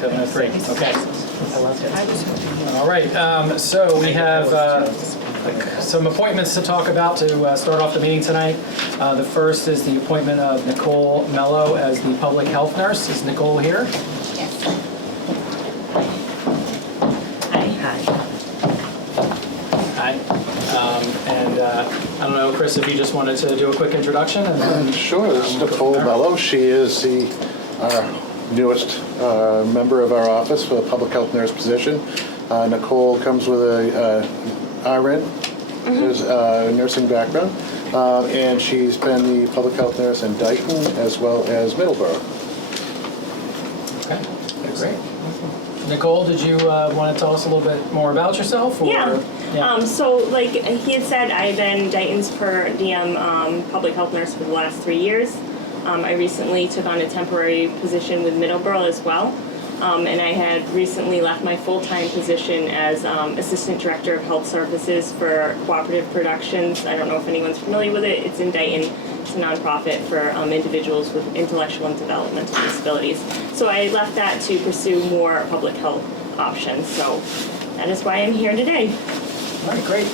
7:03. Okay. All right. So we have some appointments to talk about to start off the meeting tonight. The first is the appointment of Nicole Mello as the public health nurse. Is Nicole here? Yes. Hi. And I don't know, Chris, if you just wanted to do a quick introduction. And Sure, this is Nicole Mello. She is the newest member of our office for the public health nurse position. Nicole comes with a RN, there's a nursing background, and she's been the public health nurse in Dayton as well as Middleborough. Okay, great. Nicole, did you want to tell us a little bit more about yourself? Or? Yeah. Yeah. So like he had said, I've been Dayton's per diem public health nurse for the last 3 years. I recently took on a temporary position with Middleborough as well. And I had recently left my full-time position as Assistant Director of Health Services for Cooperative Productions. I don't know if anyone's familiar with it. It's in Dayton. It's a nonprofit for individuals with intellectual and developmental disabilities. So I left that to pursue more public health options. So that is why I'm here today. All right, great.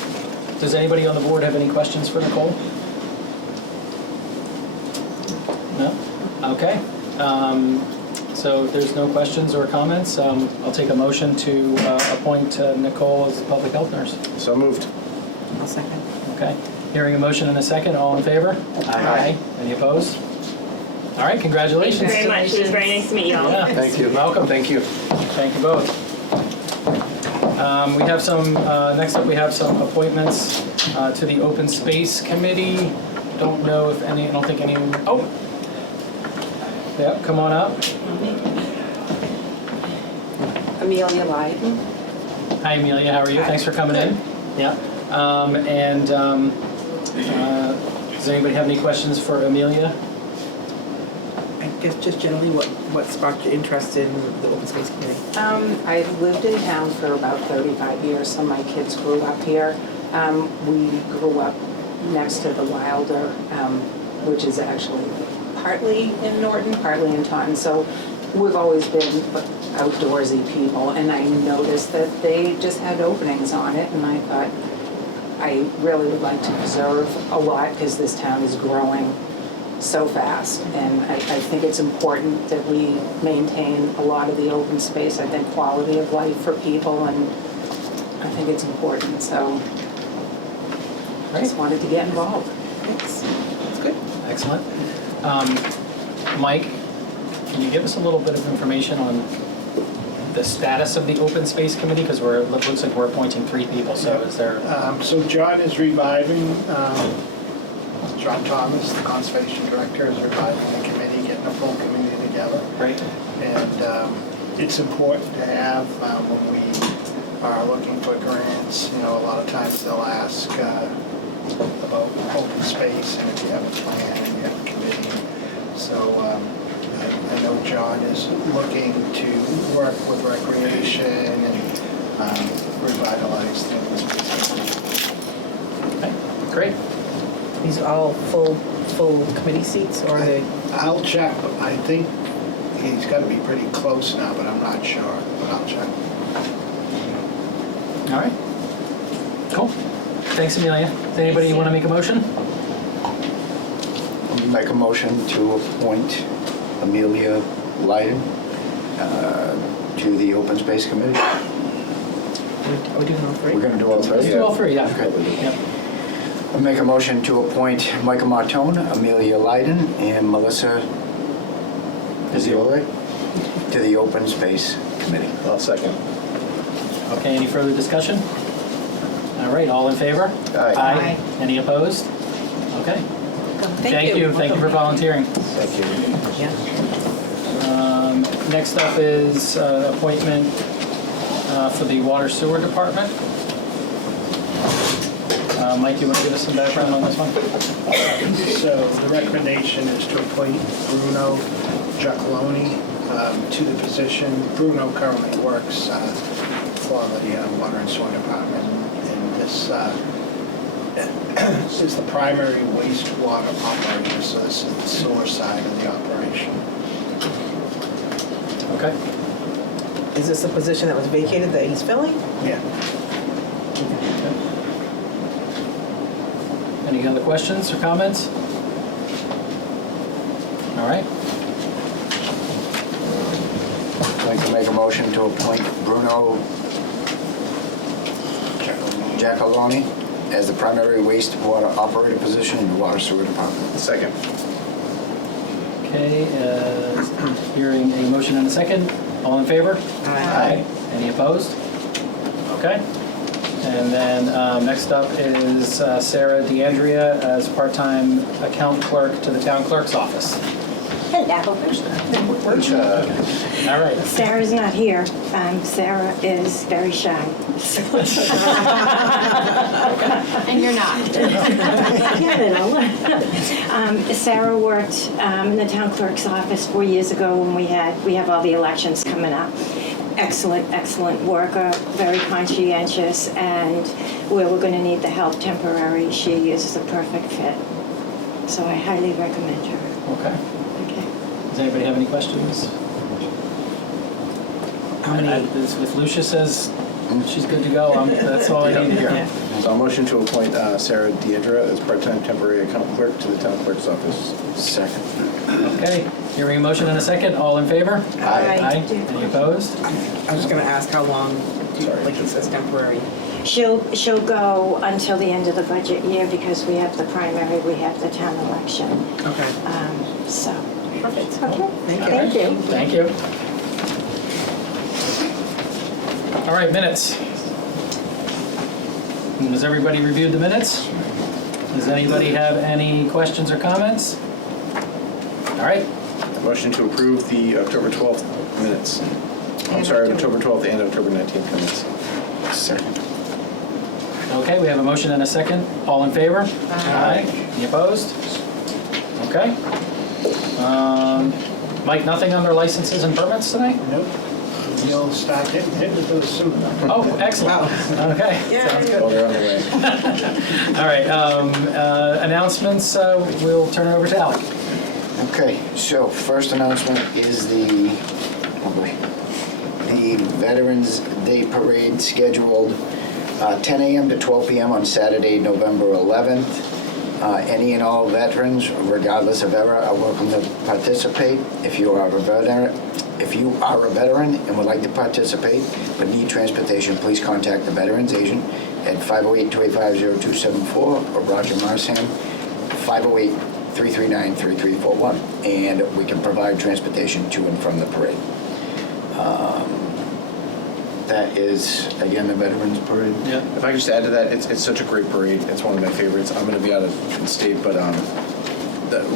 Does anybody on the board have any questions for Nicole? No? Okay. So if there's no questions or comments, I'll take a motion to appoint Nicole as the public health nurse. So moved. I'll second. Okay. Hearing a motion in a second, all in favor? Aye. Any opposed? All right, congratulations. Thank you very much. It was very nice to meet you all. Yeah. Thank you. Welcome. Thank you. Thank you both. We have some, next up we have some appointments to the Open Space Committee. Don't know if any, I don't think anyone, oh. Yep, come on up. Amelia Lyden. Hi Amelia, how are you? Hi. Thanks for coming in. Yeah. Does anybody have any questions for Amelia? I guess just generally what sparked your interest in the Open Space Committee? I lived in town for about 35 years, so my kids grew up here. We grew up next to the Wilder, which is actually partly in Norton, partly in Taunton. So we've always been outdoorsy people, and I noticed that they just had openings on it, and I thought I really would like to preserve a lot because this town is growing so fast, and I think it's important that we maintain a lot of the open space. I think quality of life for people, and I think it's important, so I just wanted to get involved. Thanks. That's good. Excellent. Mike, can you give us a little bit of information on the status of the Open Space Committee? Because it looks like we're appointing 3 people, so is there... So John is reviving, John Thomas, the Conservation Director, is reviving the committee, getting a full committee together. Great. And it's important to have, when we are looking for grants, a lot of times they'll ask about open space and if you have a plan and you have a committee. So I know John is looking to work with recreation and revitalize things. Okay. Great. These are all full committee seats, or are they? I'll check, but I think he's got to be pretty close now, but I'm not sure, but I'll check. All right. Cool. Thanks, Amelia. Does anybody want to make a motion? Make a motion to appoint Amelia Lyden to the Open Space Committee. Are we doing all 3? We're going to do all 3? Let's do all 3, yeah. Okay. Yep. I'll make a motion to appoint Micah Martone, Amelia Lyden, and Melissa Pizziola to the Open Space Committee. I'll second. Okay, any further discussion? All right, all in favor? Aye. Any opposed? Okay. Thank you for volunteering. Thank you. Yeah. Next up is appointment for the Water Sewer Department. Mike, you want to give us some background on this one? So the recommendation is to appoint Bruno Giacalone to the position. Bruno currently works for the Water and Sewer Department, and this is the primary wastewater operator, so this is the sewer side of the operation. Okay. Is this a position that was vacated that he's filling? Yeah. Any other questions or comments? All right. I'd like to make a motion to appoint Bruno Giacalone as the primary wastewater operator position in the water sewer department. Second. Okay, hearing a motion and a second. All in favor? Aye. Any opposed? Okay. And then next up is Sarah DeAndrea as part-time account clerk to the town clerk's office. Hello. All right. Sarah's not here. Sarah is very shy. And you're not. Sarah worked in the town clerk's office 4 years ago when we have all the elections coming up. Excellent worker, very conscientious, and where we're going to need the help temporary, she is the perfect fit. So I highly recommend her. Okay. Okay. Does anybody have any questions? How many? If Lucia says she's good to go, that's all I need to hear. So I'll motion to appoint Sarah Deidre as part-time temporary account clerk to the town clerk's office. Second. Okay, hearing a motion and a second, all in favor? Aye. Any opposed? I was just gonna ask how long, like he says, temporary. She'll go until the end of the budget year because we have the primary, we have the town election. Okay. So, Perfect. okay. Thank you. Thank you. Thank you. All right, minutes. Has everybody reviewed the minutes? Does anybody have any questions or comments? All right, Motion to approve the October 12th minutes. I'm sorry, October 12th and October 19th minutes. Second. okay, we have a motion and a second. All in favor? Aye. Any opposed? Okay. Mike, nothing under licenses and permits tonight? Nope. You'll start getting hit with those soon. Oh, excellent. Okay, sounds good. Oh, they're on the way. All right, announcements, we'll turn it over to Alec. Okay, so first announcement is the Veterans Day Parade scheduled 10 a.m. to 12 p.m. on Saturday, November 11th. Any and all veterans, regardless of era, are welcome to participate. If you are a veteran and would like to participate but need transportation, please contact the Veterans Agent at 508-285-0274 or Roger Marsham, 508-339-3341, and we can provide transportation to and from the parade. That is, again, the Veterans Parade. Yeah. If I could just add to that, it's such a great parade. It's one of my favorites. I'm going to be out of state, but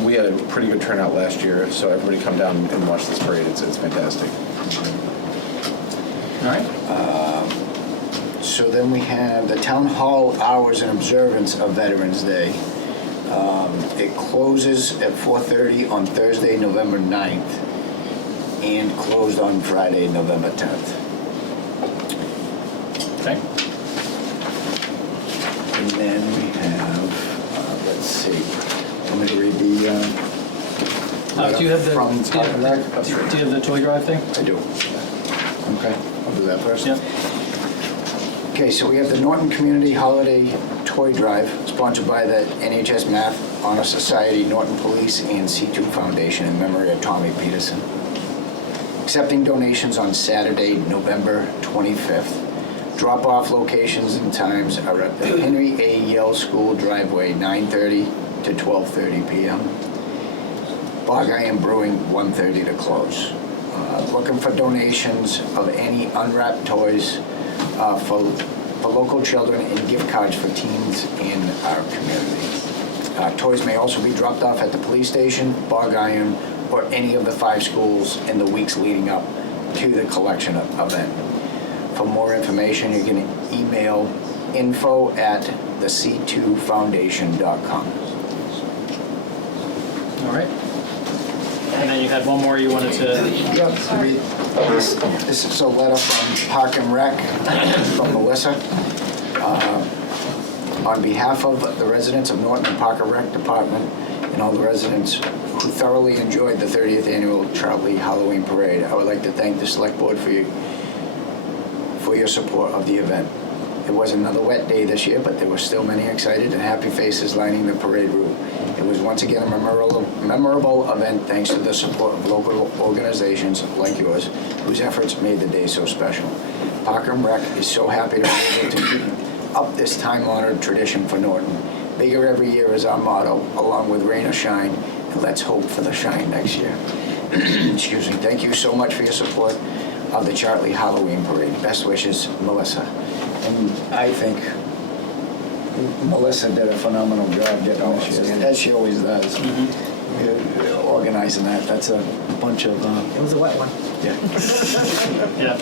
we had a pretty good turnout last year, so everybody come down and watch this parade. It's fantastic. All right. So then we have the Town Hall hours and observance of Veterans Day. It closes at 4:30 on Thursday, November 9th, and closed on Friday, November 10th. Okay. And then we have, let's see, I'm going to read the Do you have the, from do you have the toy drive thing? I do. Okay, I'll do that first. Yep. Okay, so we have the Norton Community Holiday Toy Drive, sponsored by the NHS Math Honor Society, Norton Police, and C2 Foundation in memory of Tommy Peterson. Accepting donations on Saturday, November 25th. Drop-off locations and times are at the Henry A. Yale School driveway, 9:30 to 12:30 p.m. Bog Iron Brewing, 1:30 to close. Looking for donations of any unwrapped toys for local children and gift cards for teens in our community. Toys may also be dropped off at the police station, Bog Iron, or any of the 5 schools in the weeks leading up to the collection event. For more information, you can email info@thec2foundation.com. All right. And then you had one more you wanted to, This is a letter from Park and Rec from Melissa. On behalf of the residents of Norton and Park and Rec Department and all the residents who thoroughly enjoyed the 30th annual Charlie Halloween Parade, I would like to thank the Select Board for for your support of the event. It was another wet day this year, but there were still many excited and happy faces lining the parade route. It was once again a memorable event thanks to the support of local organizations like yours, whose efforts made the day so special. Park and Rec is so happy to be able to keep up this time-honored tradition for Norton. Bigger every year is our motto, along with rain or shine, and let's hope for the shine next year. Excuse me. Thank you so much for your support of the Chartley Halloween Parade. Best wishes, Melissa. And I think Melissa did a phenomenal job getting this year, as she always does. Organizing that. That's a bunch of... It was a wet one. Yeah. Yeah.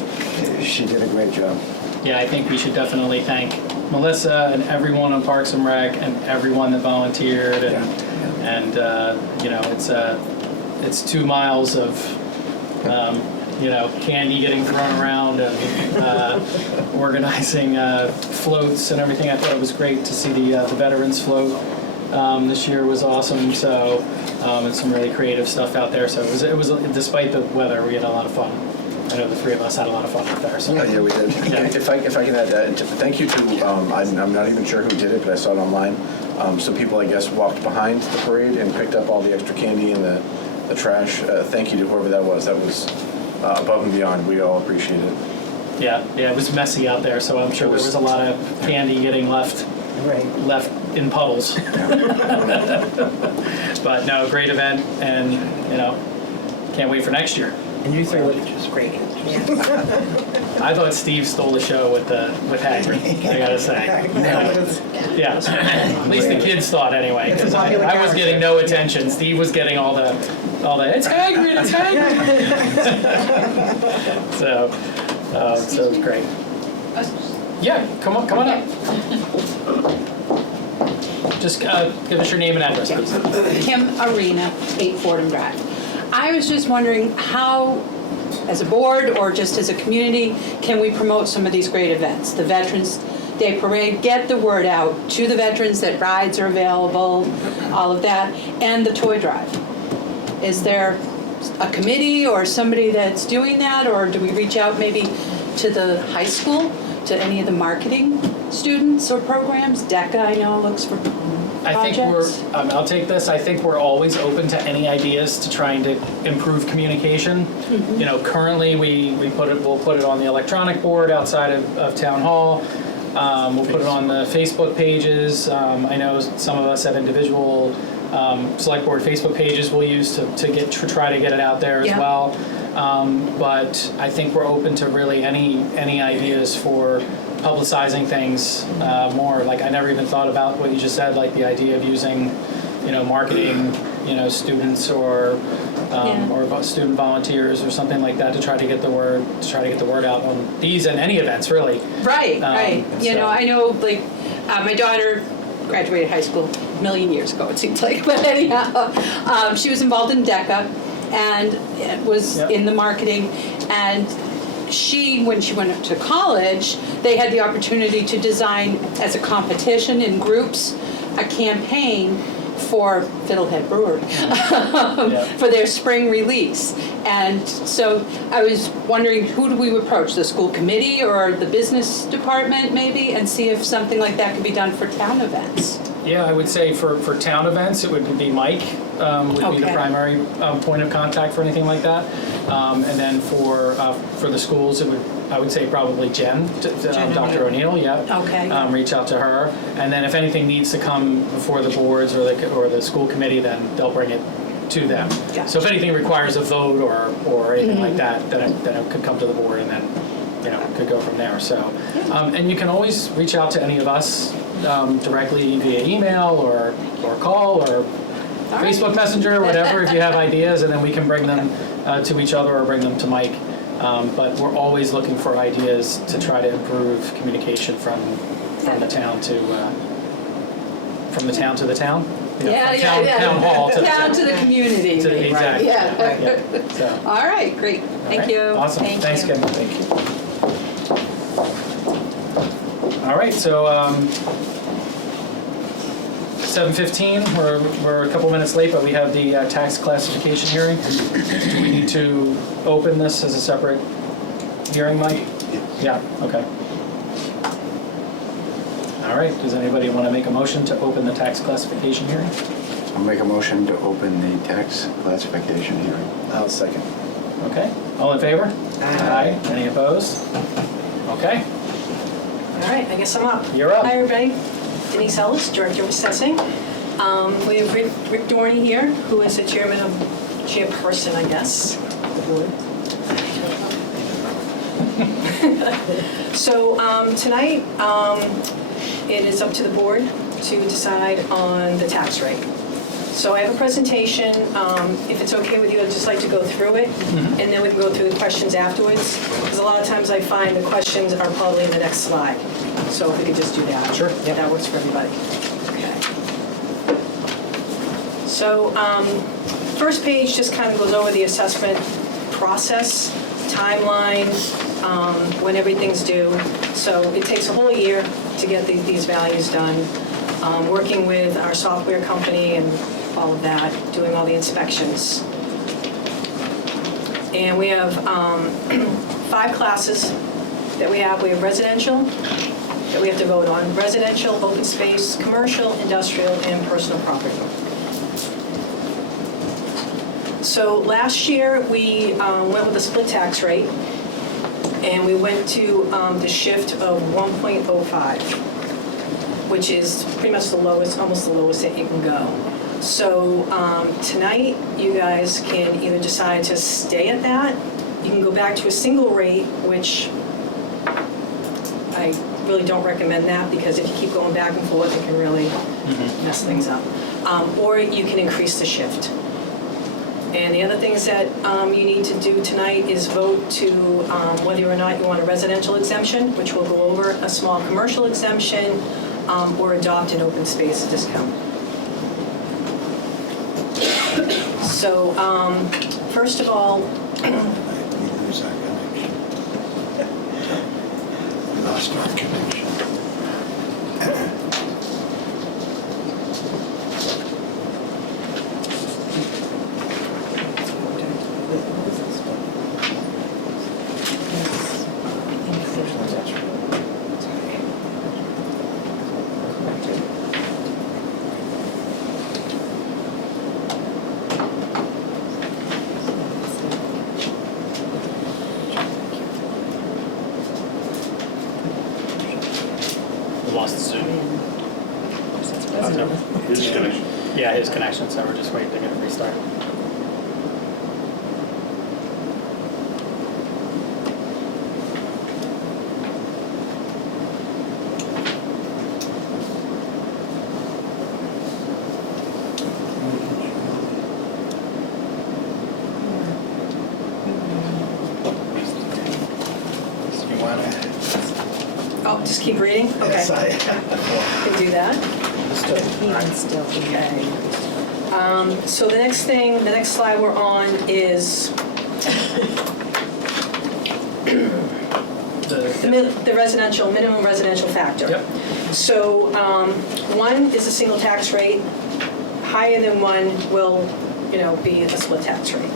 She did a great job. Yeah, I think we should definitely thank Melissa and everyone on Parks and Rec and everyone that volunteered and you know, it's 2 miles of you know, candy getting thrown around and organizing floats and everything. I thought it was great to see the veterans float. This year was awesome. So and some really creative stuff out there. So it was despite the weather, we had a lot of fun. I know the three of us had a lot of fun out there. So. Yeah, we did. Yeah. If I can add that, thank you to, I'm not even sure who did it, but I saw it online. Some people, I guess, walked behind the parade and picked up all the extra candy and the trash. Thank you to whoever that was. That was above and beyond. We all appreciate it. Yeah, it was messy out there, so I'm sure there was a lot of candy getting left in puddles. But no, great event, and you know, can't wait for next year. And you three looked great. I thought Steve stole the show with Hagrid, I gotta say. Yeah, at least the kids thought anyway, because I was getting no attention. Steve was getting all the it's Hagrid, it's Hagrid. So it was great. Yeah, come on up. Just give us your name and address, please. Kim Arena, 8 Fordham Drive. I was just wondering how, as a board or just as a community, can we promote some of these great events? The Veterans Day Parade, get the word out to the veterans that rides are available, all of that, and the toy drive. Is there a committee or somebody that's doing that, or do we reach out maybe to the high school, to any of the marketing students or programs? DECA, I know, looks for I think I'll take this. I think we're always open to any ideas to trying to improve communication. You know, currently we'll put it on the electronic board outside of Town Hall. We'll put it on the Facebook pages. I know some of us have individual select board Facebook pages we'll use to try to get it out there as well. But I think we're open to really any ideas for publicizing things more. Like I never even thought about what you just said, like the idea of using, you know, marketing, you know, students or student volunteers or something like that to try to get the word out on these and any events really. Right. You know, I know like my daughter graduated high school a million years ago, it seems like, but anyhow, she was involved in DECA and was in the marketing, and when she went to college, they had the opportunity to design as a competition in groups a campaign for Fiddlehead Brewery for their spring release. And so I was wondering, who do we approach? The school committee or the business department maybe, and see if something like that could be done for town events? Yeah, I would say for town events, it would be Mike would be the primary point of contact for anything like that. And then for the schools, I would say probably Jen Dr. O'Neill, Okay. Reach out to her. And then if anything needs to come before the boards or the school committee, then they'll bring it to them. Gotcha. So if anything requires a vote or anything like that, then it could come to the board and then, you know, could go from there. So, and you can always reach out to any of us directly via email or call or Facebook Messenger, whatever, if you have ideas, and then we can bring them to each other or bring them to Mike. But we're always looking for ideas to try to improve communication from the town to the town. You know, Town hall to town to the community. Exactly. Yeah. So. All right, great. Thank you. Awesome. Thanks, Kim. Thank you. All right, so 7:15. We're a couple minutes late, but we have the tax classification hearing. Do we need to open this as a separate hearing, Mike? Yeah, okay. All right, does anybody want to make a motion to open the tax classification hearing? I'll make a motion to open the tax classification hearing. I'll second. Okay, all in favor? Aye. Any opposed? Okay, All right, I guess I'm up. You're up. Hi, everybody. Denise Ellis, Director of Assessing. We have Rick Dorney here, who is the chairperson, I guess, of the board. So tonight, it is up to the board to decide on the tax rate. So I have a presentation. If it's okay with you, I'd just like to go through it, and then we can go through the questions afterwards. Because a lot of times I find the questions are probably in the next slide. So if we could just do that. Sure, If yeah. that works for everybody. Okay. So first page just kind of goes over the assessment process, timeline, when everything's due. So it takes a whole year to get these values done. Working with our software company and all of that, doing all the inspections. And we have 5 classes that we have. We have residential that we have to vote on. Residential, open space, commercial, industrial, and personal property. So last year, we went with a split tax rate, and we went to the shift of 1.05, which is pretty much the lowest, almost the lowest that you can go. So tonight, you guys can either decide to stay at that. You can go back to a single rate, which I really don't recommend that, because if you keep going back and forth, it can really mess things up. Or you can increase the shift. And the other things that you need to do tonight is vote to whether or not you want a residential exemption, which we'll go over, a small commercial exemption, or adopt an open space discount. So first of all, We lost our connection. We lost Zoom. His connection. Yeah, his connection, so we're just waiting to get it restart. You want to? oh, just keep reading? Okay, Yes, I can do that. Even still. Okay. So the next thing, the next slide we're on is the residential, minimum residential factor. Yep. So 1 is a single tax rate. Higher than 1 will, be a split tax rate.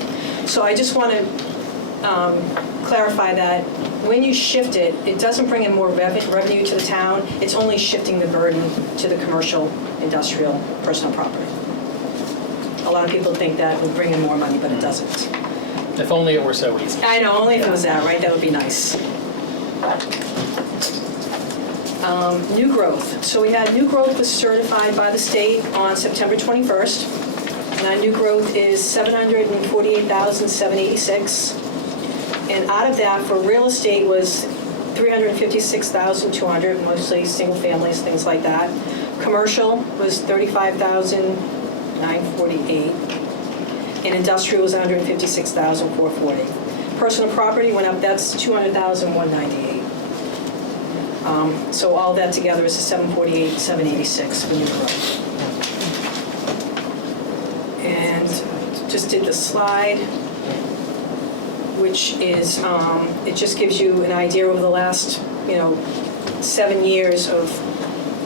So I just want to clarify that when you shift it, it doesn't bring in more revenue to the town. It's only shifting the burden to the commercial, industrial, personal property. A lot of people think that would bring in more money, but it doesn't. If only it were so easy. I know, only if it was that, right? That would be nice. New growth. So we had new growth was certified by the state on September 21st. And that new growth is 748,786. And out of that, for real estate was 356,200, mostly single families, things like that. Commercial was 35,948. And industrial was 156,440. Personal property went up, that's 200,198. So all that together is 748,786 for new growth. And just did the slide, which is, it just gives you an idea over the last, 7 years of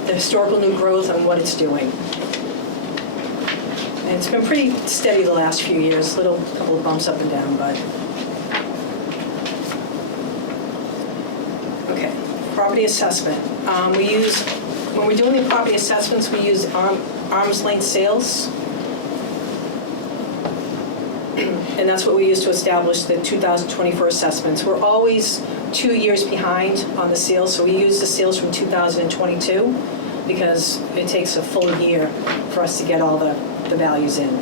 the historical new growth and what it's doing. And it's been pretty steady the last few years, couple of bumps up and down, but. Okay, property assessment. When we're doing the property assessments, we use arm's length sales. And that's what we use to establish the 2024 assessments. We're always 2 years behind on the sales, so we use the sales from 2022 because it takes a full year for us to get all the values in.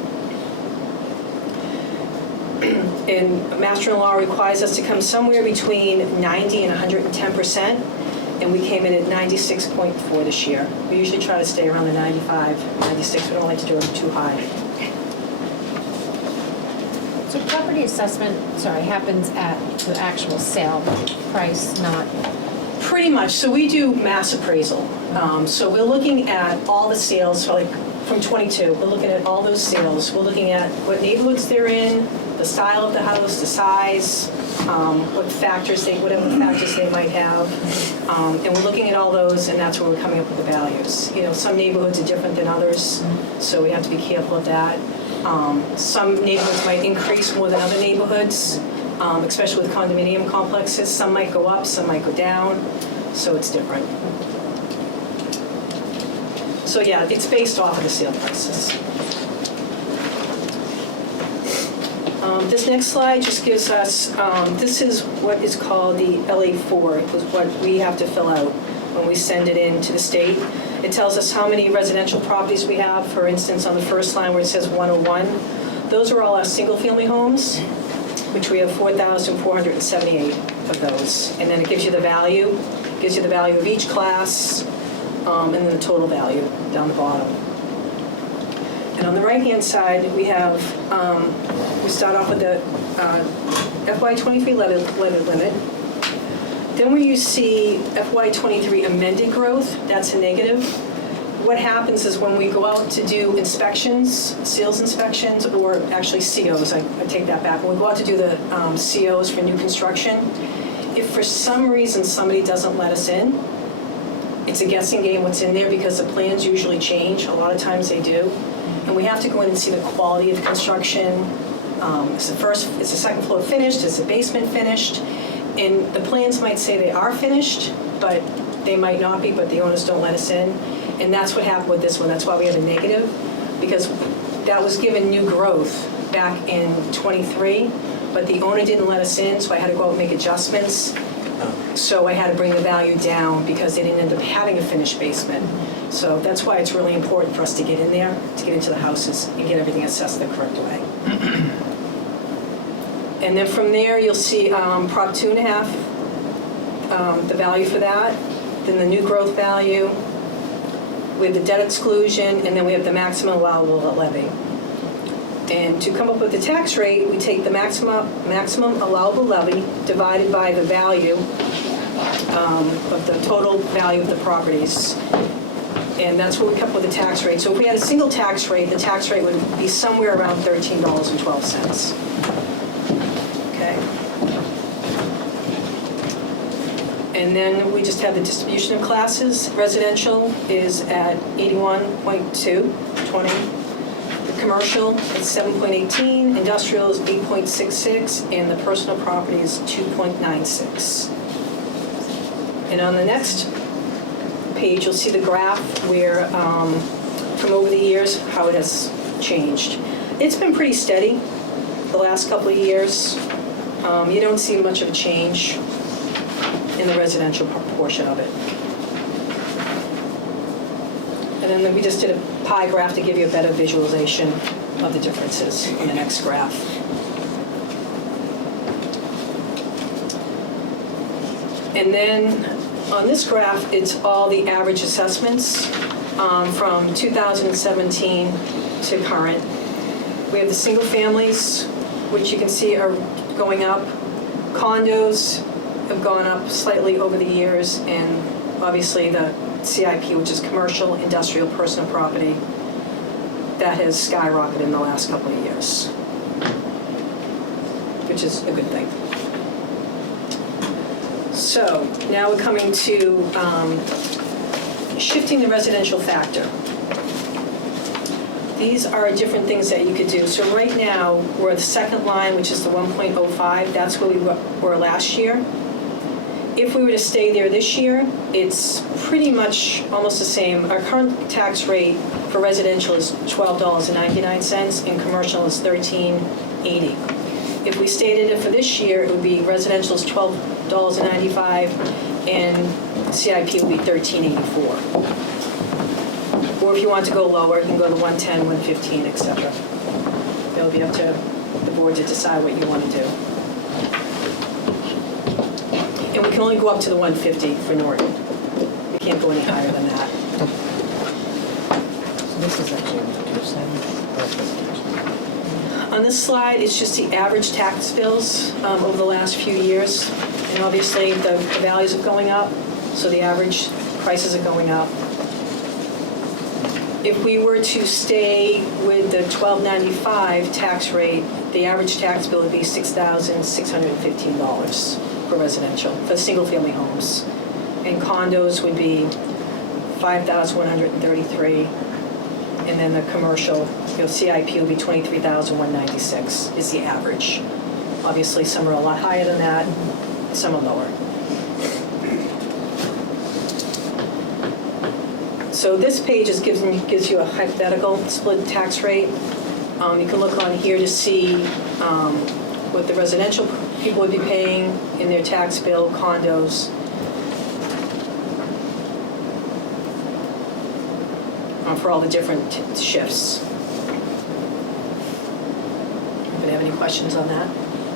And Mass General Law requires us to come somewhere between 90 and 110%, and we came in at 96.4 this year. We usually try to stay around the 95, 96. We don't like to do it too high. So property assessment, happens at the actual sale price, not... Pretty much. So we do mass appraisal. So we're looking at all the sales, so like from 22. We're looking at all those sales. We're looking at what neighborhoods they're in, the style of the house, the size, whatever factors they might have. And we're looking at all those, and that's where we're coming up with the values. You know, some neighborhoods are different than others, so we have to be careful of that. Some neighborhoods might increase more than other neighborhoods, especially with condominium complexes. Some might go up, some might go down, so it's different. So yeah, it's based off of the sale prices. This next slide just gives us, this is what is called the LA4. It was what we have to fill out when we send it in to the state. It tells us how many residential properties we have. For instance, on the first line where it says 101, those are all our single-family homes, which we have 4,478 of those. And then it gives you the value. It gives you the value of each class, and then the total value down the bottom. And on the right-hand side, we have, we start off with the FY23 levy limit. Then where you see FY23 amended growth, that's a negative. What happens is when we go out to do inspections, sales inspections, or actually COs, I take that back. When we go out to do the COs for new construction, if for some reason somebody doesn't let us in, it's a guessing game what's in there because the plans usually change. A lot of times they do. And we have to go in and see the quality of the construction. Is the second floor finished? Is the basement finished? And the plans might say they are finished, but they might not be, but the owners don't let us in. And that's what happened with this one. That's why we have a negative, because that was given new growth back in 23, but the owner didn't let us in, so I had to go out and make adjustments. So I had to bring the value down because they didn't end up having a finished basement. So that's why it's really important for us to get in there, to get into the houses and get everything assessed the correct way. And then from there, you'll see Prop 2.5, the value for that, then the new growth value, we have the debt exclusion, and then we have the maximum allowable levy. And to come up with the tax rate, we take the maximum allowable levy divided by the value of the total value of the properties. And that's where we come up with the tax rate. So if we had a single tax rate, the tax rate would be somewhere around $13.12. Okay. And then we just have the distribution of classes. Residential is at 81.220. The commercial is 7.18. Industrial is 8.66. And the personal property is 2.96. And on the next page, you'll see the graph where, from over the years, how it has changed. It's been pretty steady the last couple of years. You don't see much of a change in the residential portion of it. And then we just did a pie graph to give you a better visualization of the differences on the next graph. And then on this graph, it's all the average assessments from 2017 to current. We have the single families, which you can see are going up. Condos have gone up slightly over the years, and obviously the CIP, which is commercial, industrial, personal property, that has skyrocketed in the last couple of years, which is a good thing. So now we're coming to shifting the residential factor. These are different things that you could do. So right now, we're at the second line, which is the 1.05. That's where we were last year. If we were to stay there this year, it's pretty much almost the same. Our current tax rate for residential is $12.99 and commercial is $13.80. If we stayed in it for this year, it would be residential is $12.95 and CIP would be $13.84. Or if you want to go lower, you can go to 110, 115, et cetera. It'll be up to the board to decide what you want to do. And we can only go up to the 150 for Norton. We can't go any higher than that. This is actually On this slide, it's just the average tax bills over the last few years. And obviously, the values are going up, so the average prices are going up. If we were to stay with the $12.95 tax rate, the average tax bill would be $6,615 for residential, for single-family homes. And condos would be $5,133. And then the commercial, CIP will be $23,196 is the average. Obviously, some are a lot higher than that, some are lower. So this page gives you a hypothetical split tax rate. You can look on here to see what the residential people would be paying in their tax bill, condos. For all the different shifts. Anybody have any questions on that?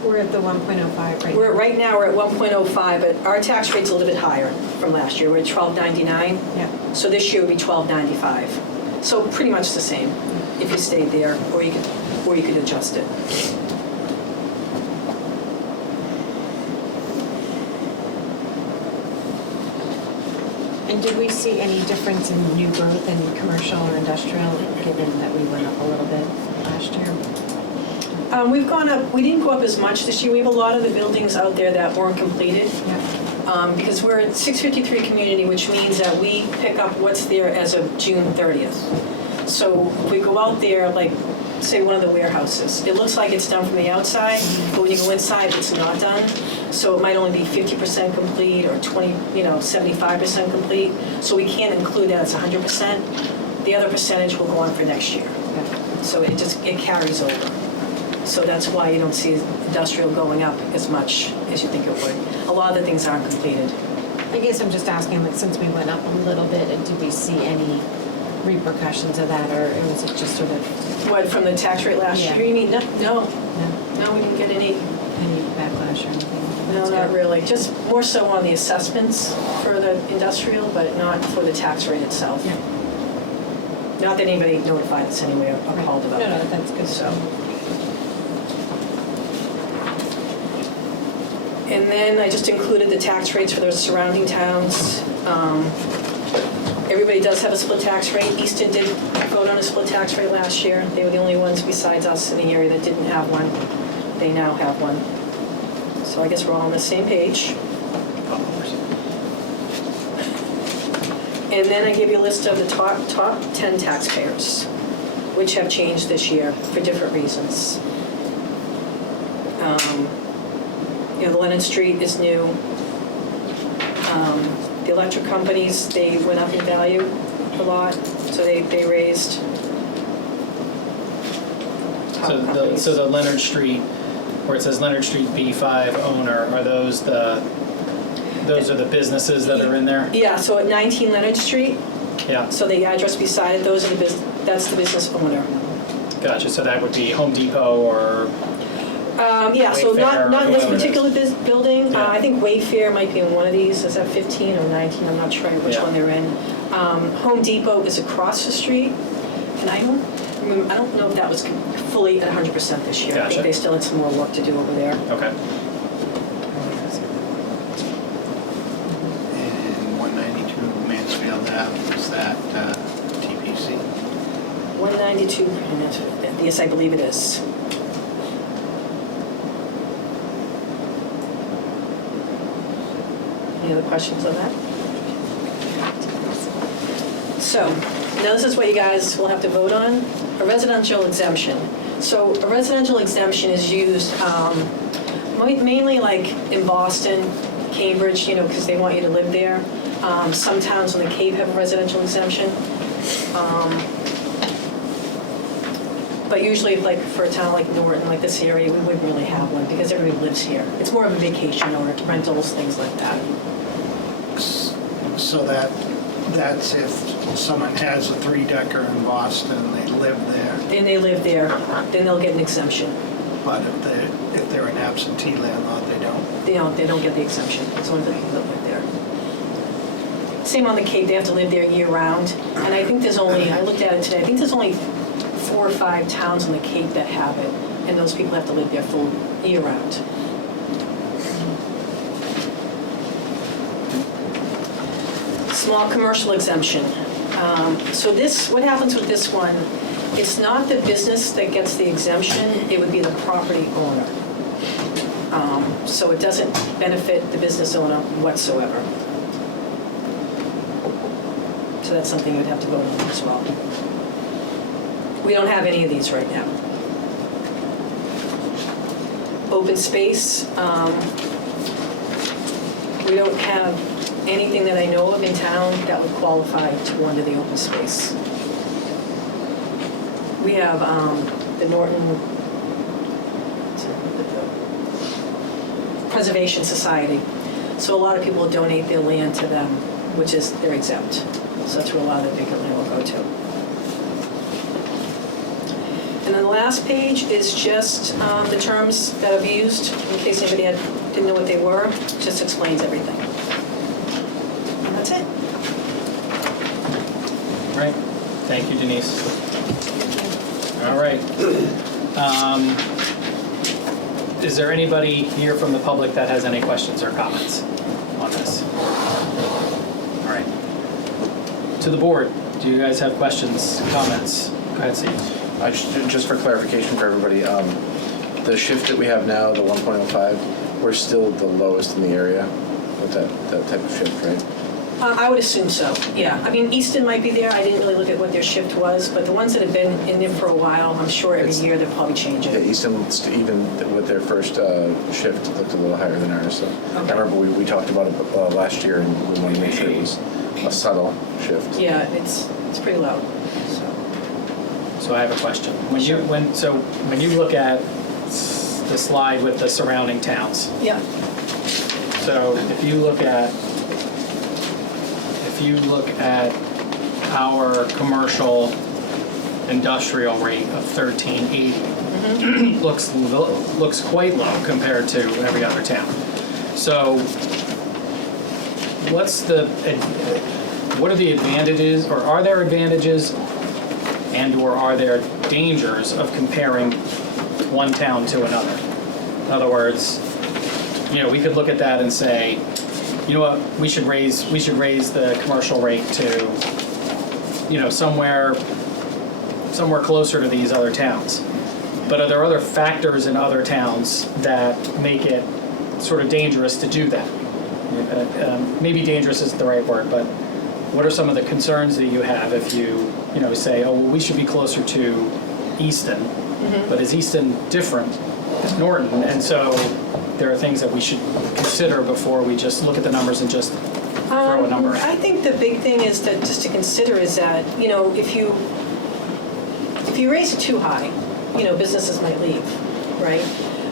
We're at the 1.05 right Right now we're at 1.05, but our tax rate's a little bit higher from last year. We're at $12.99. Yeah. So this year would be $12.95. So pretty much the same if you stayed there, or you could adjust it. And did we see any difference in new growth in commercial or industrial, given that we went up a little bit last year? We've gone up. We didn't go up as much this year. We have a lot of the buildings out there that weren't completed. Yeah. Because we're at 653 community, which means that we pick up what's there as of June 30th. So if we go out there, like, say, one of the warehouses, it looks like it's done from the outside, but when you go inside, it's not done. So it might only be 50% complete or 75% complete. So we can't include that as 100%. The other percentage will go on for next year. So it carries over. So that's why you don't see industrial going up as much as you think it would. A lot of the things aren't completed. I guess I'm just asking, like, since we went up a little bit, and did we see any repercussions of that, or was it just sort of... What, from the tax rate last year? You mean, no, we didn't get any backlash or anything? No, not really. Just more so on the assessments for the industrial, but not for the tax rate itself. Yeah. Not that anybody notified us anyway or called about it. No, that's good. So. And then I just included the tax rates for the surrounding towns. Everybody does have a split tax rate. Easton did vote on a split tax rate last year. They were the only ones besides us in the area that didn't have one. They now have one. So I guess we're all on the same page. And then I give you a list of the top 10 taxpayers, which have changed this year for different reasons. The Leonard Street is new. The electric companies, they went up in value a lot, so they raised. So the Leonard Street, where it says Leonard Street B5 owner, are those are the businesses that are in there? Yeah, so at 19 Leonard Street. Yeah. So the address beside it, that's the business owner. Gotcha. So that would be Home Depot or. Yeah, so Wayfair, not in this whoever it particular building. Yeah. I think Wayfair might be in one of these. Is that 15 or 19? I'm not sure which Yeah. one they're in. Home Depot is across the street, and I don't know if that was fully at 100% this year. I Gotcha. think they still had some more work to do over there. Okay. And 192 Mansfield Ave, is that TPC? 192, yes, I believe it is. Any other questions on that? So, now this is what you guys will have to vote on, a residential exemption. So a residential exemption is used mainly like in Boston, Cambridge, you know, because they want you to live there. Some towns on the Cape have a residential exemption. But usually, like for a town like Norton, like this area, we wouldn't really have one because everybody lives here. It's more of a vacation or rentals, things like that. So that's if someone has a 3-decker in Boston, they live there. And they live there, then they'll get an exemption. But if they're an absentee landlord, they don't. They don't get the exemption. It's only the people that live there. Same on the Cape, they have to live there year-round. And I think there's only, I looked at it today, I think there's only 4 or 5 towns on the Cape that have it. And those people have to live there full year-round. Small commercial exemption. So this, what happens with this one, it's not the business that gets the exemption, it would be the property owner. So it doesn't benefit the business owner whatsoever. So that's something you'd have to vote on as well. We don't have any of these right now. Open space, we don't have anything that I know of in town that would qualify to go under the open space. We have the Norton Preservation Society. So a lot of people donate their land to them, which is, they're exempt. So that's where a lot of the bigger land will go to. And then the last page is just the terms that I've used, in case anybody didn't know what they were. Just explains everything. And that's it. Right. Thank you, Denise. All right. Is there anybody here from the public that has any questions or comments on this? All right. To the board, do you guys have questions, comments? Go ahead, Steve. Just for clarification for everybody, the shift that we have now, the 1.05, we're still the lowest in the area with that type of shift, right? I would assume so, yeah. I mean, Easton might be there. I didn't really look at what their shift was, but the ones that have been in there for a while, I'm sure every year they'll probably change Yeah, it. Easton, even with their first shift, looked a little higher than ours. So I remember we talked about it last year, and we wanted to make sure it was a subtle shift. Yeah, it's pretty low. So I have a question. When you look at the slide with the surrounding towns, Yeah. so if you look at our commercial industrial rate of 1380, looks quite low compared to every other town. So what are the advantages, or are there advantages and or are there dangers of comparing one town to another? In other words, we could look at that and say, you know what, we should raise the commercial rate to, somewhere closer to these other towns. But are there other factors in other towns that make it sort of dangerous to do that? Maybe dangerous isn't the right word, but what are some of the concerns that you have if you say, oh, well, we should be closer to Easton, but is Easton different than Norton? And so there are things that we should consider before we just look at the numbers and just throw a number I out. think the big thing is that just to consider is that, if you raise it too high, businesses might leave, right?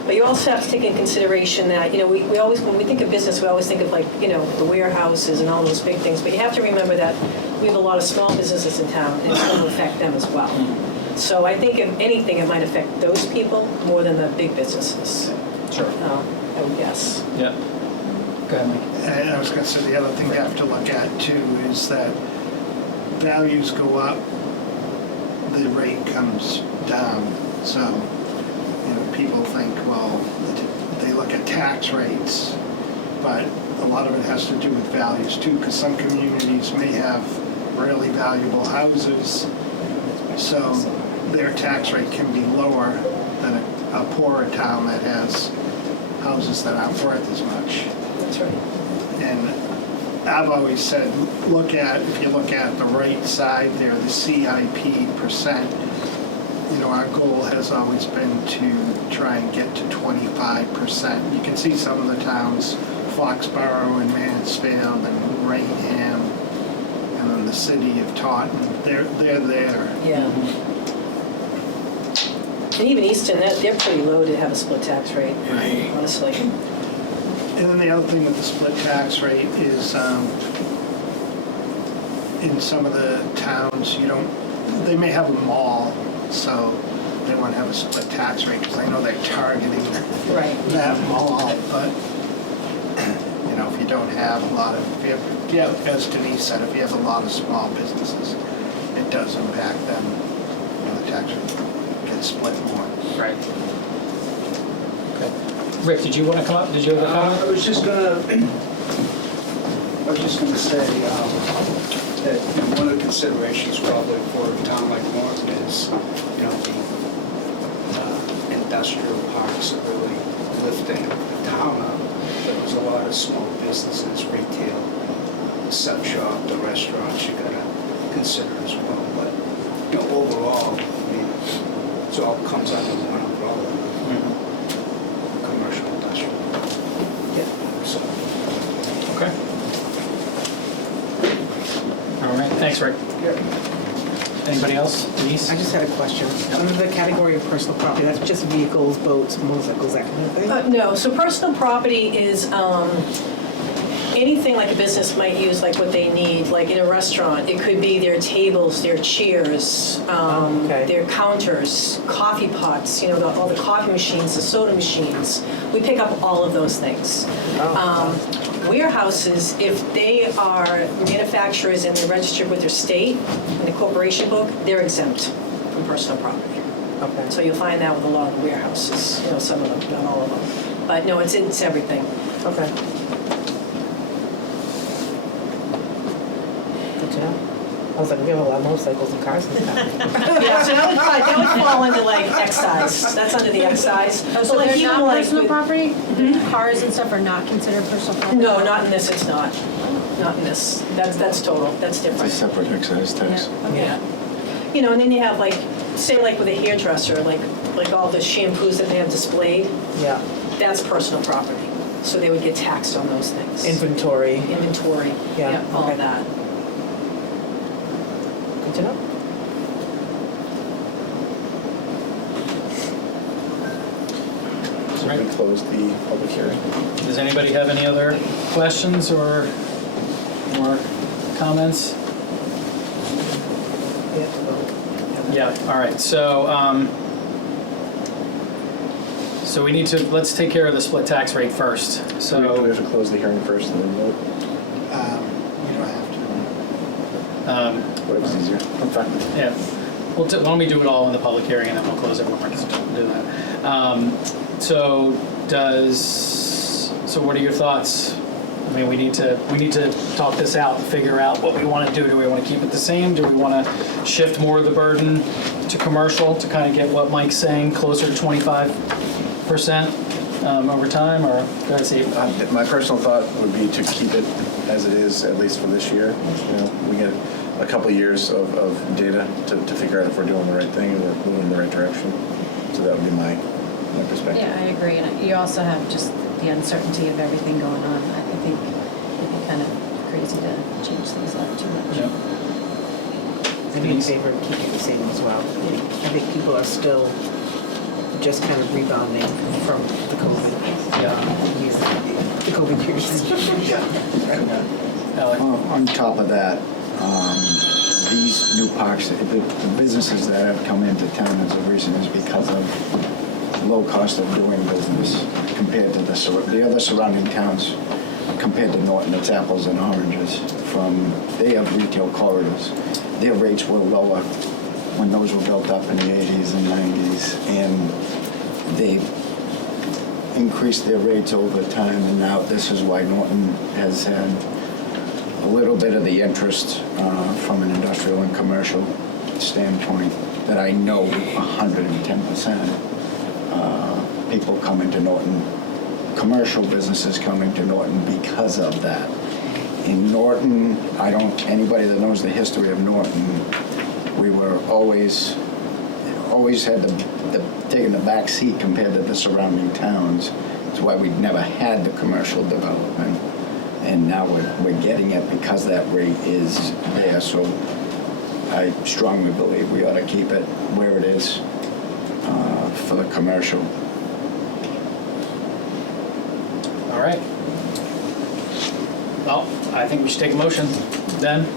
But you also have to take in consideration that, we always, when we think of business, we always think of the warehouses and all those big things. But you have to remember that we have a lot of small businesses in town, and it's going to affect them as well. So I think if anything, it might affect those people more than the big businesses. Sure. I would guess. Yeah. Go ahead, Mike. And I was going to say, the other thing we have to look at too is that values go up, the rate comes down. So, people think, well, they look at tax rates, but a lot of it has to do with values too, because some communities may have really valuable houses, so their tax rate can be lower than a poorer town that has houses that aren't worth as much. That's right. And I've always said, if you look at the right side there, the CIP percent, our goal has always been to try and get to 25%. You can see some of the towns Foxborough and Mansfield and Rainham, and then the city of Taunton, they're there. Yeah. And even Easton, they're pretty low to have a split tax rate, honestly. And then the other thing with the split tax rate is, in some of the towns, they may have a mall, so they want to have a split tax rate, because I know they're targeting Right. that mall, but, if you don't have a lot of, if you have, as Denise said, if you have a lot of small businesses, it does impact them, the tax rate gets split more. Right. Okay. Rick, did you want to come up? Did you have a comment? I was just gonna say that one of the considerations probably for a town like Norton is, the industrial parks are really lifting the town up. There's a lot of small businesses, retail, the sub shop, the restaurants you gotta consider as well. But overall, I mean, it all comes under one umbrella. Commercial, industrial. Yeah. So. Okay. All right, thanks, Rick. Anybody else? Denise? I just had a question. Under the category of personal property, that's just vehicles, boats, motorcycles, that kind of thing? No, so personal property is anything like a business might use, like what they need, like in a restaurant. It could be their tables, their chairs, their counters, coffee pots, all the coffee machines, the soda machines. We pick up all of those things. Warehouses, if they are manufacturers and they're registered with their state in the corporation book, they're exempt from personal property. Okay. So you'll find that with a lot of the warehouses, some of them, not all of them. But no, it's everything. Okay. Good to know. I was like, we have a lot of motorcycles and cars in the town. Yeah, so that would fall under like excise. That's under the excise. Oh, so But they're even not like personal with- property? Cars and stuff are not considered personal property? No, not in this, it's not. Not in this. That's total, that's It's a different. separate excise tax. Yeah. And then you have like, say like with a hairdresser, like all the shampoos that they have displayed, Yeah. that's personal property. So they would get taxed on those things. Inventory. Inventory, Yeah, all okay. of that. Good to know. So we can close the public hearing. Does anybody have any other questions or comments? We have to vote. Yeah, all right, so we need to, let's take care of the split tax rate first. Do we So, have to close the hearing first and then vote? You don't have to. Whatever's easier. I'm fine. yeah, why don't we do it all in the public hearing and then we'll close it when we're done do that. So what are your thoughts? I mean, we need to talk this out, figure out what we want to do. Do we want to keep it the same? Do we want to shift more of the burden to commercial to kind of get what Mike's saying, closer to 25% over time, or go see? My personal thought would be to keep it as it is, at least for this year. We get a couple years of data to figure out if we're doing the right thing and we're moving in the right direction. So that would be my perspective. Yeah, I agree. And you also have just the uncertainty of everything going on. I think it'd be kind of crazy to change things up too much. Yeah. I'd be in favor of keeping it the same as well. I think people are still just kind of rebounding from the COVID. The COVID years. Alec? On top of that, these new parks, the businesses that have come into town as of recent is because of low cost of doing business compared to the other surrounding towns. Compared to Norton, it's apples and oranges. They have retail corridors. Their rates were lower when those were built up in the 80s and 90s, and they increased their rates over time, and now this is why Norton has had a little bit of the interest from an industrial and commercial standpoint that I know 110% people coming to Norton, commercial businesses coming to Norton because of that. In Norton, anybody that knows the history of Norton, we were always had taking the back seat compared to the surrounding towns. That's why we never had the commercial development. And now we're getting it because that rate is there. So I strongly believe we ought to keep it where it is for the commercial. All right. Well, I think we should take a motion then.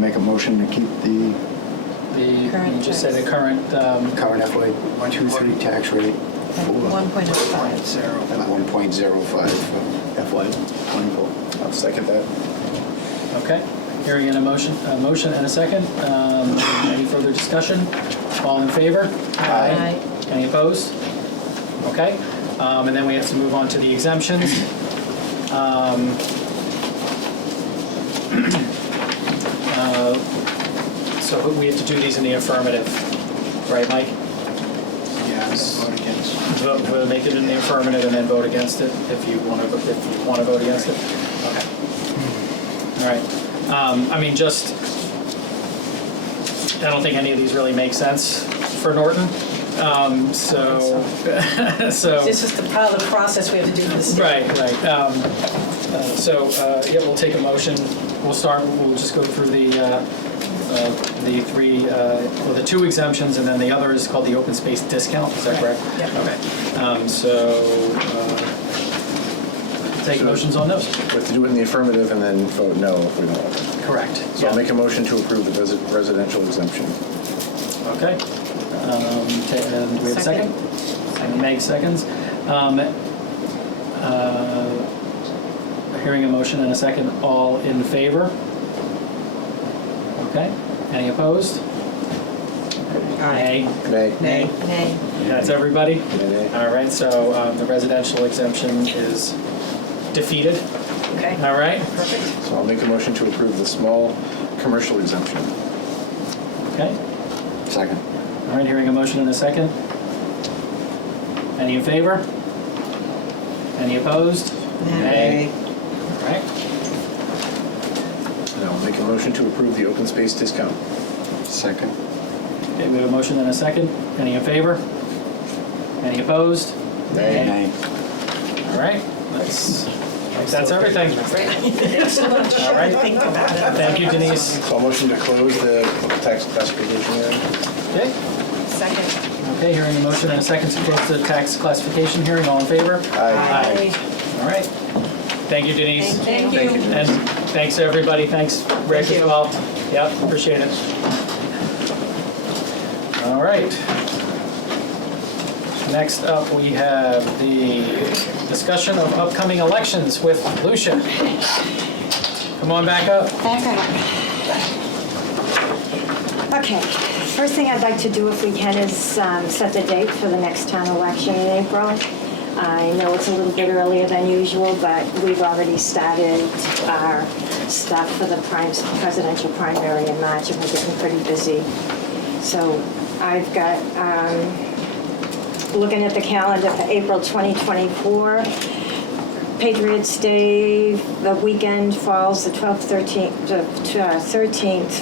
Make a motion to keep the You Current just said the current, current FY23 tax rate At for 1.05. at 1.05 for FY24. I'll second that. okay. Hearing a motion and a second. Any further discussion? All in favor? Aye. Any opposed? Okay. And then we have to move on to the exemptions. So we have to do these in the affirmative, right, Mike? Yes, vote against. We'll make it in the affirmative and then vote against it if you want to vote against it. Okay. All right. I mean, I don't think any of these really make sense for Norton. So This is the part of the process we have to do for the state. right. Yeah, we'll take a motion. We'll just go through the three, the two exemptions, and then the other is called the open space discount. Is that correct? Yep. Okay. Take motions on those. We have to do it in the affirmative and then vote no if we don't want it. Correct. So I'll make a motion to approve the residential exemption. Okay. And do we have a second? And Meg seconds. Hearing a motion and a second, all in favor? Okay. Any opposed? Nay. Nay. Nay. Nay. That's everybody? Nay. All right, so the residential exemption is defeated. Okay, All right? perfect. So I'll make a motion to approve the small commercial exemption. Okay. Second. All right, hearing a motion and a second. Any in favor? Any opposed? Nay. All right. And I'll make a motion to approve the open space discount. Second. Okay, we have a motion and a second. Any in favor? Any opposed? Nay. All right, that's everything. Thanks so much. All right. Think about it. Thank you, Denise. So I'll motion to close the tax classification hearing. Okay, Second. okay, hearing a motion and a second to close the tax classification hearing. All in favor? Aye. All right. Thank you, Denise. Thank Thank you. And thanks, everybody. Thanks, Rick, as well. Yep, appreciate it. All right. Next up, we have the discussion of upcoming elections with Lucia. Come on back up. Back up. Okay, first thing I'd like to do if we can is set the date for the next town election in April. I know it's a little bit earlier than usual, but we've already started our stuff for the presidential primary in March, and we're getting pretty busy. So I've got, looking at the calendar for April 2024, Patriots Day, the weekend falls the 12th, 13th,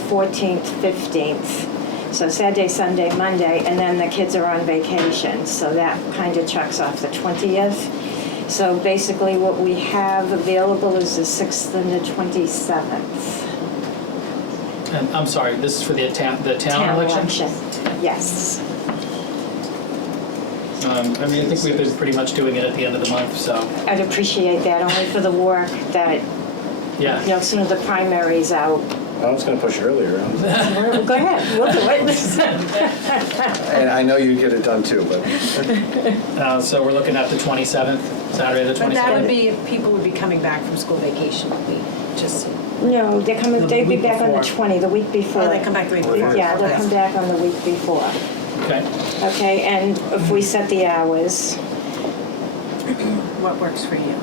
14th, 15th. So Saturday, Sunday, Monday, and then the kids are on vacation. So that kind of checks off the 20th. So basically what we have available is the 6th and the 27th. And I'm sorry, this is for the town election? Yes. I mean, I think we've been pretty much doing it at the end of the month, so, I'd appreciate that only for the work that, yeah. you know, sooner the primary's out. I was going to push earlier. Go ahead, we'll do it. And I know you'd get it done too, but So we're looking at the 27th, Saturday the 27th? But that would be if people would be coming back from school vacation, just, No, they'll be week back on the before. 20th, the week before. oh, they come back the week before. Yeah, they'll Okay. come back on the week before. Okay. Okay, and if we set the hours, What works for you?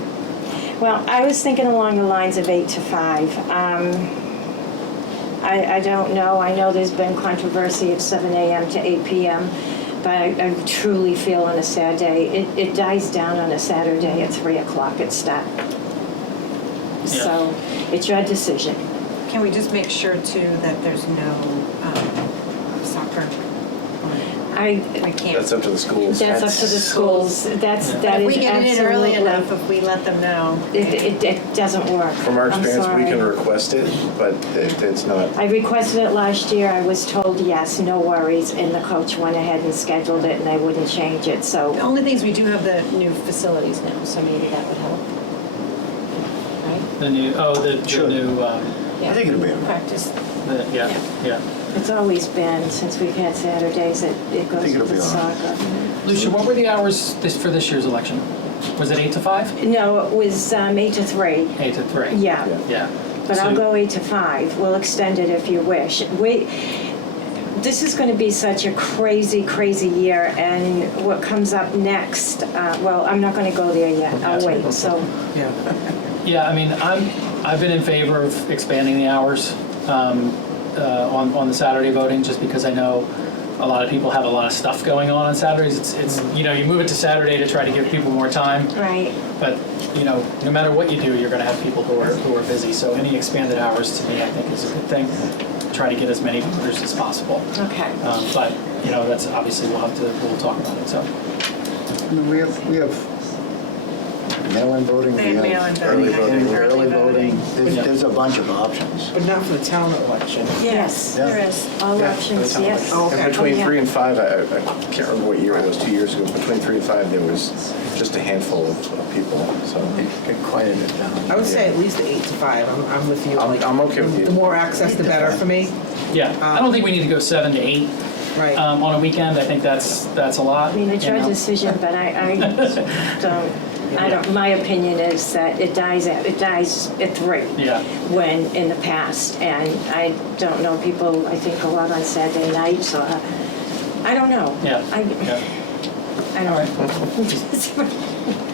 well, I was thinking along the lines of 8 to 5. I don't know, I know there's been controversy at 7 a.m. to 8 p.m., but I truly feel on a Saturday, it dies down on a Saturday at 3 o'clock at start. So, it's your decision. Can we just make sure too that there's no soccer? I can't. That's up to the schools. That's up to the schools. That is If we get it in early absolutely- enough, if we let them know. It doesn't work. From our I'm experience, we can sorry. request it, but it's not. I requested it last year. I was told yes, no worries, and the coach went ahead and scheduled it, and they wouldn't change it. The So only thing is we do have the new facilities now, so maybe that would help. Right? The new, Sure. the new, I think it'll be all right. Practice. yeah. it's always been since we've had Saturdays. It goes think it'll with be the all right. soccer. Lucia, what were the hours for this year's election? Was it 8 to 5? No, it was 8 to 3. 8 to 3. Yeah. Yeah. But I'll So- go 8 to 5. We'll extend it if you wish. This is going to be such a crazy, crazy year, and what comes up next, well, I'm not going to go there yet. I'll wait, so. Yeah. Yeah, I mean, I've been in favor of expanding the hours on the Saturday voting, just because I know a lot of people have a lot of stuff going on Saturdays. It's you know, you move it to Saturday to try to give people more time, Right. but you know, no matter what you do, you're going to have people who are busy. So any expanded hours to me, I think, is a good thing. Try to get as many voters as possible. Okay. But you know, that's obviously we'll talk about it. So We have mail-in voting, we Mail-in have voting, early voting. Yeah. There's a bunch of options. But not for the town election. Yes, Yeah. there is. All Yeah, options, for the town yes. election. And between Yeah. 3 and 5, I can't remember what year it was, 2 years ago, between 3 and 5, there was just a handful of people, so. It quieted it down. I would say at least 8 to 5. I'm with you. Like, I'm okay with you. the more access, the better for me. yeah, I don't think we need to go 7 to 8 Right. on a weekend. I think that's a lot. I mean, it's you your know. decision, but I don't, my opinion is that it dies at 3. Yeah. When in the past, and I don't know, people, I think, go out on Saturday nights, or, I don't know. Yeah. I All don't right. know.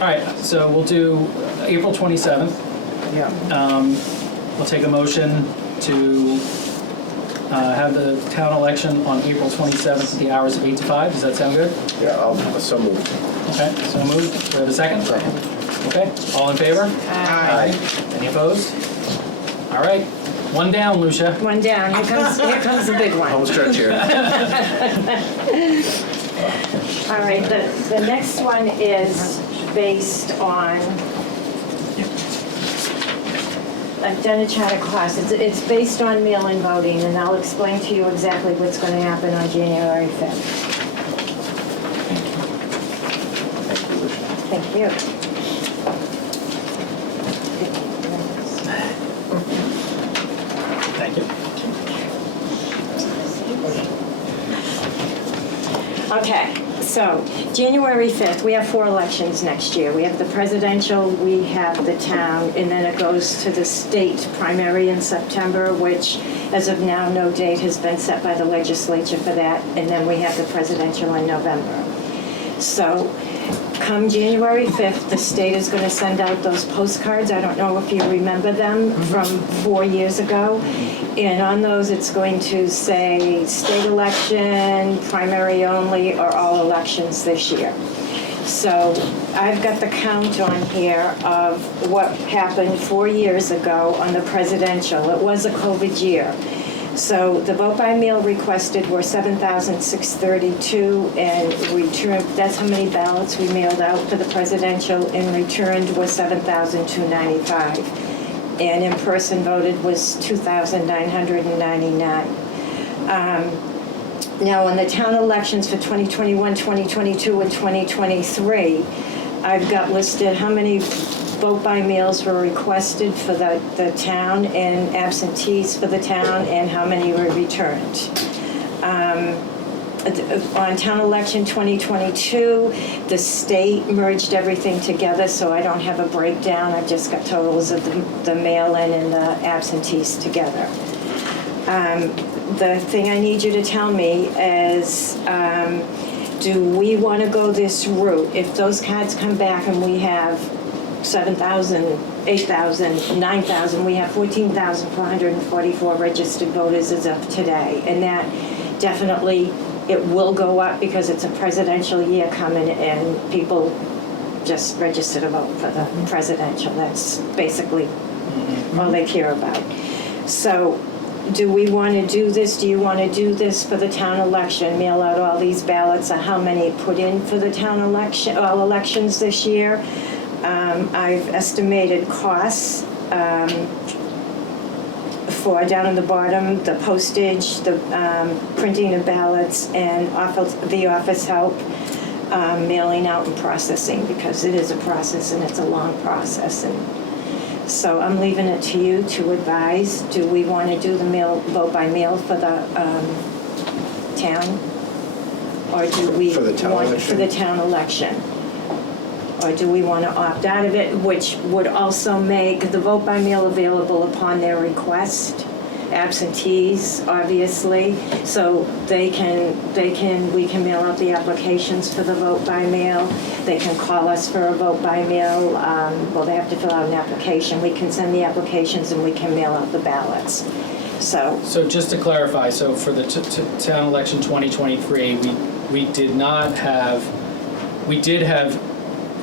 All right, so we'll do April 27th. Yeah. We'll take a motion to have the town election on April 27th at the hours of 8 to 5. Does that sound good? Yeah, I'll so move. Okay, so moved. Do we have a second? Okay, all in favor? Aye. Any opposed? All right, one down, Lucia. One down, here comes the big one. Home stretch here. All right, the next one is based on, I've done a charter class. It's based on mail-in voting, and I'll explain to you exactly what's going to happen on January 5th. Thank you. Thank you. Okay, so January 5th, we have 4 elections next year. We have the presidential, we have the town, and then it goes to the state primary in September, which, as of now, no date has been set by the legislature for that, and then we have the presidential in November. So come January 5th, the state is going to send out those postcards. I don't know if you remember them from 4 years ago. And on those, it's going to say state election, primary only, or all elections this year. So I've got the count on here of what happened 4 years ago on the presidential. It was a COVID year. So the vote by mail requested were 7,632, and returned, that's how many ballots we mailed out for the presidential, and returned was 7,295. And in-person voted was 2,999. Now, in the town elections for 2021, 2022, and 2023, I've got listed how many vote by mails were requested for the town and absentees for the town, and how many were returned. On town election 2022, the state merged everything together, so I don't have a breakdown. I've just got totals of the mail-in and the absentees together. The thing I need you to tell me is, do we want to go this route? If those cards come back and we have 7,000, 8,000, 9,000, we have 14,444 registered voters as of today. And that definitely, it will go up because it's a presidential year coming and people just register to vote for the presidential. That's basically all they care about. So do we want to do this? Do you want to do this for the town election? Mail out all these ballots of how many put in for the town election, all elections this year. I've estimated costs for, down on the bottom, the postage, the printing of ballots, and the office help, mailing out and processing, because it is a process and it's a long process. And so I'm leaving it to you to advise. Do we want to do the vote by mail for the town? Or do we For the town want election? for the town election? Or do we want to opt out of it, which would also make the vote by mail available upon their request, absentees, obviously, so we can mail out the applications for the vote by mail. They can call us for a vote by mail. Well, they have to fill out an application. We can send the applications and we can mail out the ballots. So just to clarify, so for the town election 2023, we did have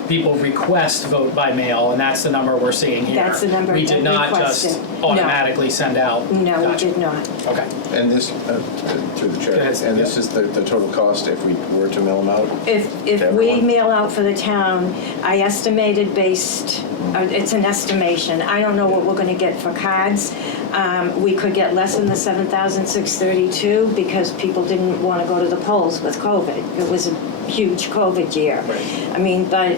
people request vote by mail, and that's the number we're seeing here. That's the number We did that not just requested. No. automatically send out. no, Gotcha. we did not. Okay. And this, through the chair, Go ahead, and this is the total cost if we were to mail them out? If To we everyone? mail out for the town, I estimated based, it's an estimation. I don't know what we're going to get for cards. We could get less than the 7,632 because people didn't want to go to the polls with COVID. It was a huge COVID year. Right. I mean, but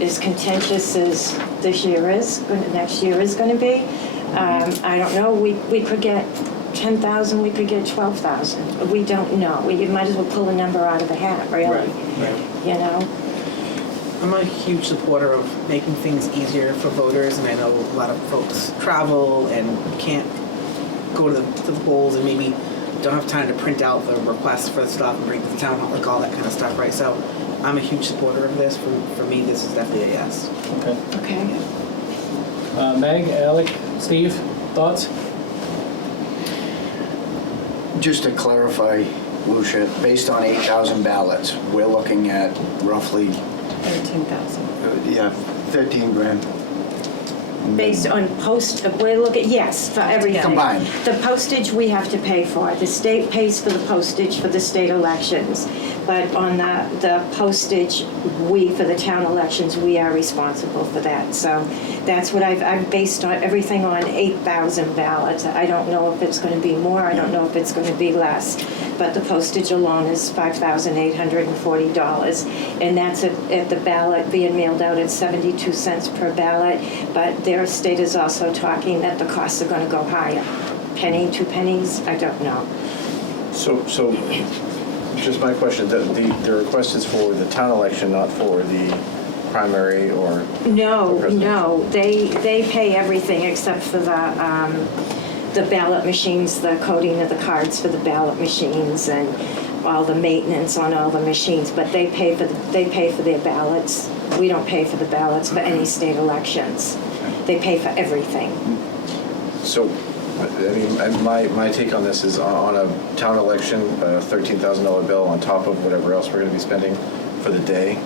as contentious as this year is, next year is going to be, I don't know. We could get 10,000, we could get 12,000. We don't know. We might as well pull a number out of the hat, really. Right. You know? I'm a huge supporter of making things easier for voters, and I know a lot of folks travel and can't go to the polls and maybe don't have time to print out the requests for the stuff and bring it to the town hall, like all that kind of stuff, right? So I'm a huge supporter of this. For me, this is definitely a yes. Okay. Okay. Meg, Alec, Steve, thoughts? Just to clarify, Lucia, based on 8,000 ballots, we're looking at roughly, 13,000. 13 grand. Based on we're looking, yes, for everything. Combined. The postage we have to pay for. The state pays for the postage for the state elections. But on the postage, for the town elections, we are responsible for that. So that's what I've based on everything on 8,000 ballots. I don't know if it's going to be more. I don't know if it's going to be less. But the postage alone is $5,840. And that's at the ballot being mailed out at 72 cents per ballot. But their state is also talking that the costs are going to go higher. Penny, 2 pennies, I don't know. So just my question, the request is for the town election, not for the primary or? No, presidential? no, they pay everything except for the ballot machines, the coding of the cards for the ballot machines and all the maintenance on all the machines, but they pay for their ballots. We don't pay for the ballots for any state elections. They pay for everything. So, I mean, my take on this is on a town election, a $13,000 bill on top of whatever else we're going to be spending for the day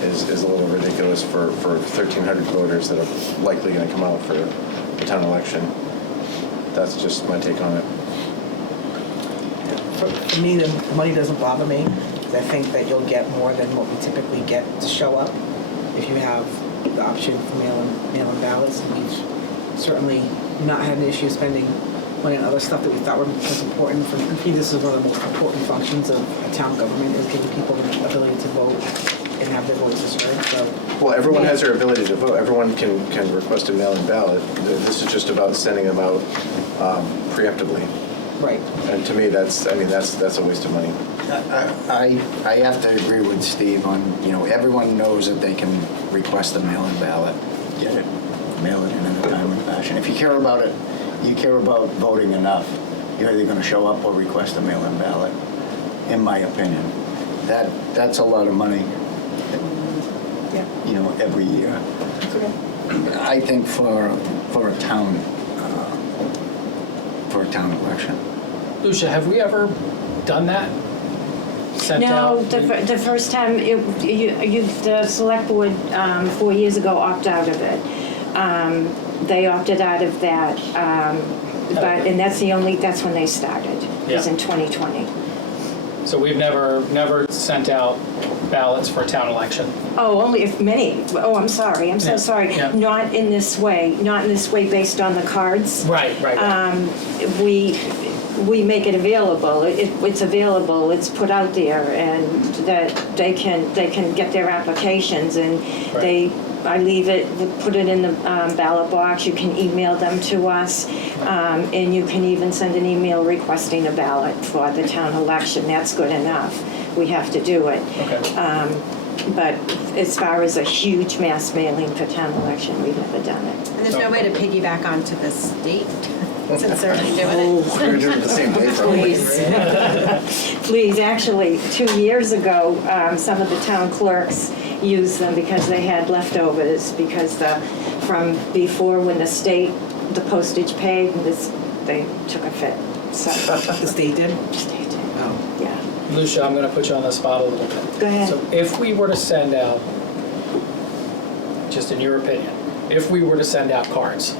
is a little ridiculous for 1,300 voters that are likely going to come out for the town election. That's just my take on it. For me, the money doesn't bother me, because I think that you'll get more than what we typically get to show up if you have the option for mail-in ballots. And we've certainly not had an issue spending money on other stuff that we thought was important. For me, this is one of the most important functions of a town government, is giving people the ability to vote and have their voices heard. So, Well, everyone has their ability to vote. Everyone can request a mail-in ballot. This is just about sending them out preemptively. right. And to me, that's a waste of money. I have to agree with Steve on, everyone knows that they can request a mail-in ballot, get it, mail it in a timely fashion. If you care about it, you care about voting enough, you're either going to show up or request a mail-in ballot, in my opinion. That's a lot of money, every year. I think for a town election. Lucia, have we ever done that? Sent No, out? the first time, the select board 4 years ago opted out of it. They opted out of that and that's when they started, was Yeah. in 2020. So we've never sent out ballots for a town election. Oh, only if many, I'm sorry, I'm so Yeah, sorry. yeah. Not in this way based on the cards. Right. We make it available. It's available. It's put out there, and that they can get their applications, and Right. I leave it, put it in the ballot box. You can email them to us, and you can even send an email requesting a ballot for the town election. That's good enough. We have to do it. Okay. But as far as a huge mass mailing for town election, we've never done it. And there's no way to piggyback onto the state since they're already doing it? We're gonna do it the same day, probably. Please, actually, 2 years ago, some of the town clerks used them because they had leftovers, because from before when the state, the postage paid, and they took a fit. So, The state did? state did, Oh. yeah. Lucia, I'm going to put you on the spot a little bit. Go ahead. So if we were to send out, just in your opinion, if we were to send out cards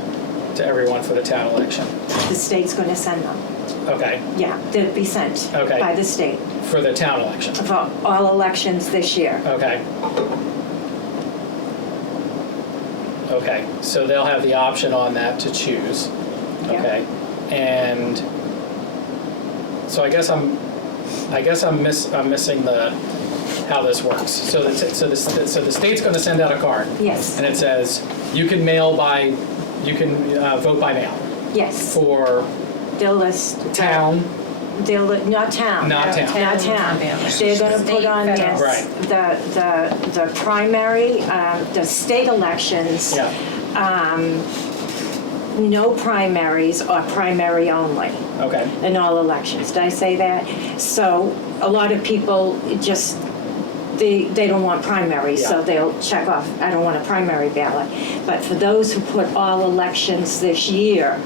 to everyone for the town election, The state's going to send them. okay, Yeah, they'll be sent Okay. by the state for the town election, for all elections this year. okay. Okay, so they'll have the option on that to choose, Yeah. okay? And so I guess I'm missing how this works. So the state's going to send out a card. Yes, And it says, you can vote by mail yes. for They'll list. town, Not town. Not town. Not town. They're gonna put on State, this, Right. the primary, the state elections. yeah, No primaries or primary only okay, in all elections. Did I say that? So a lot of people just, they don't want primaries, so Yeah. they'll check off, I don't want a primary ballot. But for those who put all elections this year,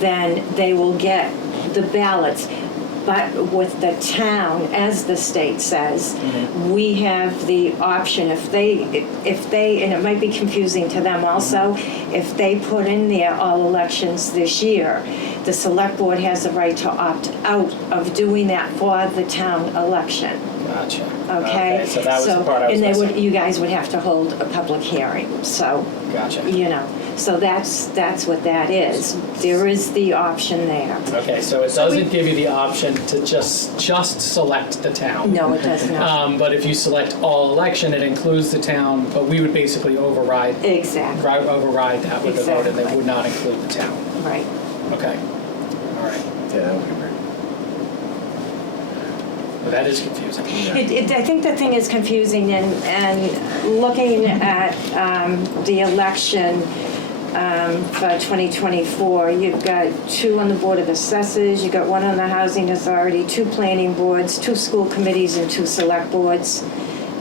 then they will get the ballots. But with the town, as the state says, we have the option, if they, and it might be confusing to them also, if they put in there all elections this year, the select board has the right to opt out of doing that for the town election. gotcha. Okay? So that was the part I was And they would, missing. you guys would have to hold a public hearing, so, Gotcha. so that's what that is. There is the option there. Okay, so it doesn't give you the option to just select the town. No, it does not. But if you select all election, it includes the town, but we would basically override Exactly, that with the vote, and they Exactly. would not include the town. right. Okay, all right. Yeah, that would be weird. Well, that is confusing. I think the thing is confusing, and looking at the election for 2024, you've got 2 on the Board of Assessors, you've got 1 on the Housing Authority, 2 planning boards, 2 school committees, and 2 select boards,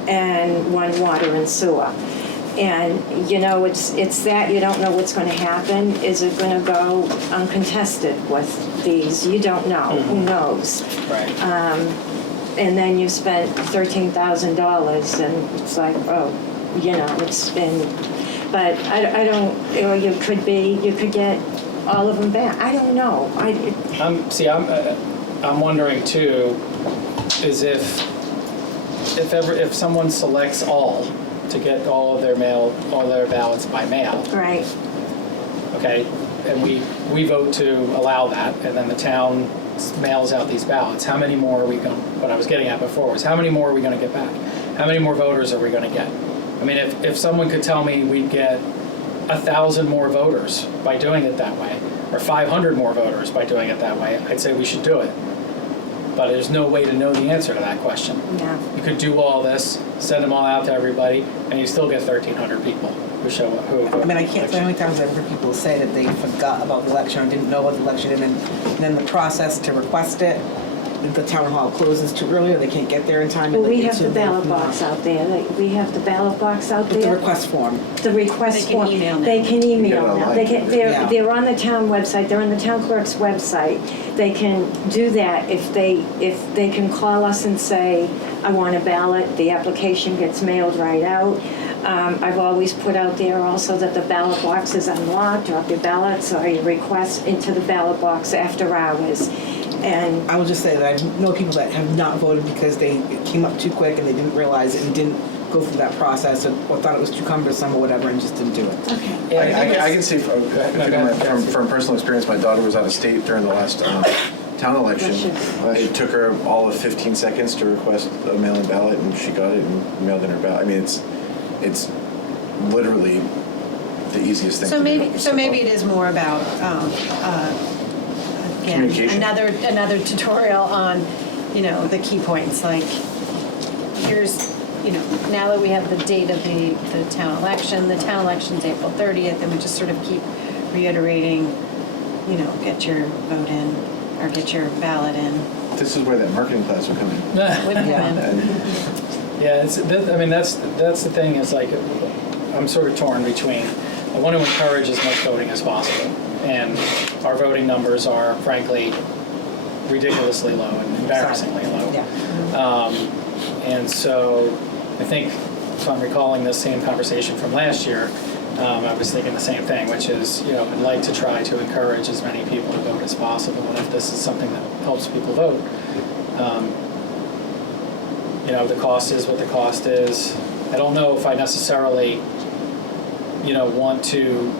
and 1 water and sewer. And, it's that you don't know what's going to happen. Is it going to go uncontested with these? You don't know. Who knows? Right. And then you spent $13,000, and it's like, it's been, but I don't, you could get all of them back. I don't know. I'm wondering too, is if someone selects all to get all their ballots by mail, Right. okay, and we vote to allow that, and then the town mails out these ballots, how many more are we going, what I was getting at before was, how many more are we going to get back? How many more voters are we going to get? I mean, if someone could tell me we'd get 1,000 more voters by doing it that way, or 500 more voters by doing it that way, I'd say we should do it. But there's no way to know the answer to that question. Yeah. You could do all this, send them all out to everybody, and you still get 1,300 people who show up. I mean, I can't tell how many times I've heard people say that they forgot about the election or didn't know about the election, and then the process to request it, the town hall closes too early, or they can't get there in time. Well, and we they have the ballot box out there. We have the ballot box out With the there. request form. The request They can form. email now. They can You email get it now. online. They can, Yeah. they're on the town website, they're on the town clerk's website. They can do that if they can call us and say, I want a ballot, the application gets mailed right out. I've always put out there also that the ballot box is unlocked, drop your ballots or your requests into the ballot box after hours. And I will just say that I know people that have not voted because it came up too quick and they didn't realize it and didn't go through that process or thought it was too cumbersome or whatever and just didn't do it. okay. I can say from personal experience, my daughter was out of state during the last town election. It took her all of 15 seconds to request a mail-in ballot, and she got it and mailed in her ballot. I mean, it's literally the easiest thing So to maybe, do. so maybe it is more about, again, Communication. another tutorial on, the key points, like, here's, now that we have the date of the town election's April 30th, and we just sort of keep reiterating, get your vote in, or get your ballot in. This is where that marketing class will come in. With them. Yeah, that's the thing, is like, I'm sort of torn between, I want to encourage as much voting as possible, and our voting numbers are frankly ridiculously low and embarrassingly low. Yeah. And so I think, if I'm recalling the same conversation from last year, I was thinking the same thing, which is, I'd like to try to encourage as many people to vote as possible, and if this is something that helps people vote, the cost is what the cost is. I don't know if I necessarily, want to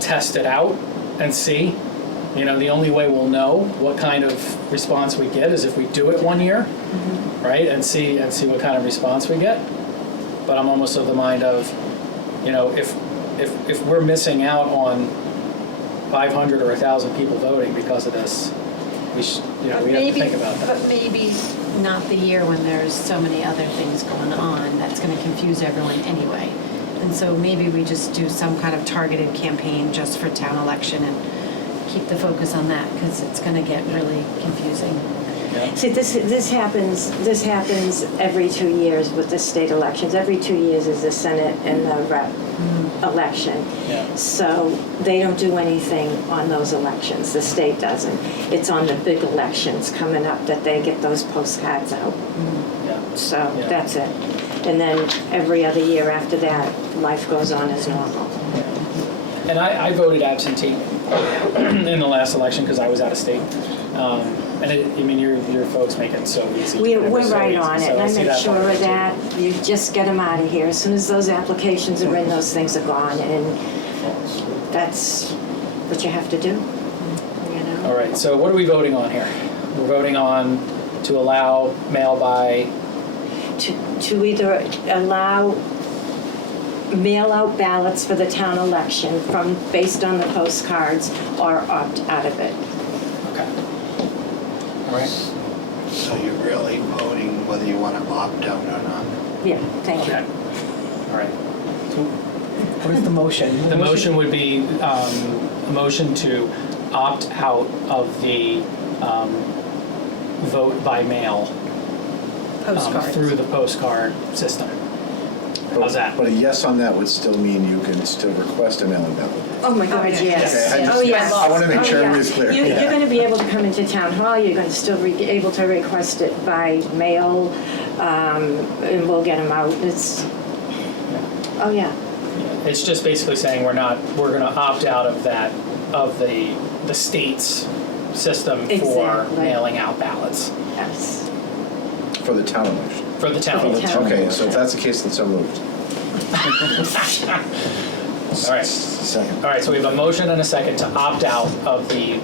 test it out and see. The only way we'll know what kind of response we get is if we do it one year, right, and see what kind of response we get. But I'm almost of the mind of, if we're missing out on 500 or 1,000 people voting because of this, we have to think about that. But maybe not the year when there's so many other things going on that's going to confuse everyone anyway. And so maybe we just do some kind of targeted campaign just for town election and keep the focus on that, because it's going to get really confusing. Yeah. See, this happens every 2 years with the state elections. Every 2 years is the Senate and the rep election. Yeah. So they don't do anything on those elections. The state doesn't. It's on the big elections coming up that they get those postcards out. Yeah. So Yeah. that's it. And then every other year after that, life goes on as normal. And I voted absentee in the last election because I was out of state. And your folks make it so easy. We're So right easy. on it, So and I see make that sure part of too. that. You just get them out of here. As soon as those applications are in, those things are gone, and that's what you have to do. All right, so what are we voting on here? We're voting on to allow mail by, To either allow mail-out ballots for the town election based on the postcards, or opt out of it. okay. All right, So you're really voting whether you want to opt out or not? Yeah, thank you. okay. All right. What is the motion? The motion would be a motion to opt out of the vote by mail Postcards. through the postcard system. How's that? But a yes on that would still mean you can still request a mail-in ballot. Oh my God, Okay. yes. Okay, Oh, yes. I want to make Oh, sure yeah. everybody's clear. You're going to be able to come into town hall, you're going to still be able to request it by mail, and we'll get them out. Oh, yeah. It's just basically saying we're going to opt out of that, of the state's system for Exactly. mailing out ballots Yes. For the town election. for the town. For the town. Okay, so if that's the case, then so moved. All right. Second. All right, so we have a motion and a second to opt out of the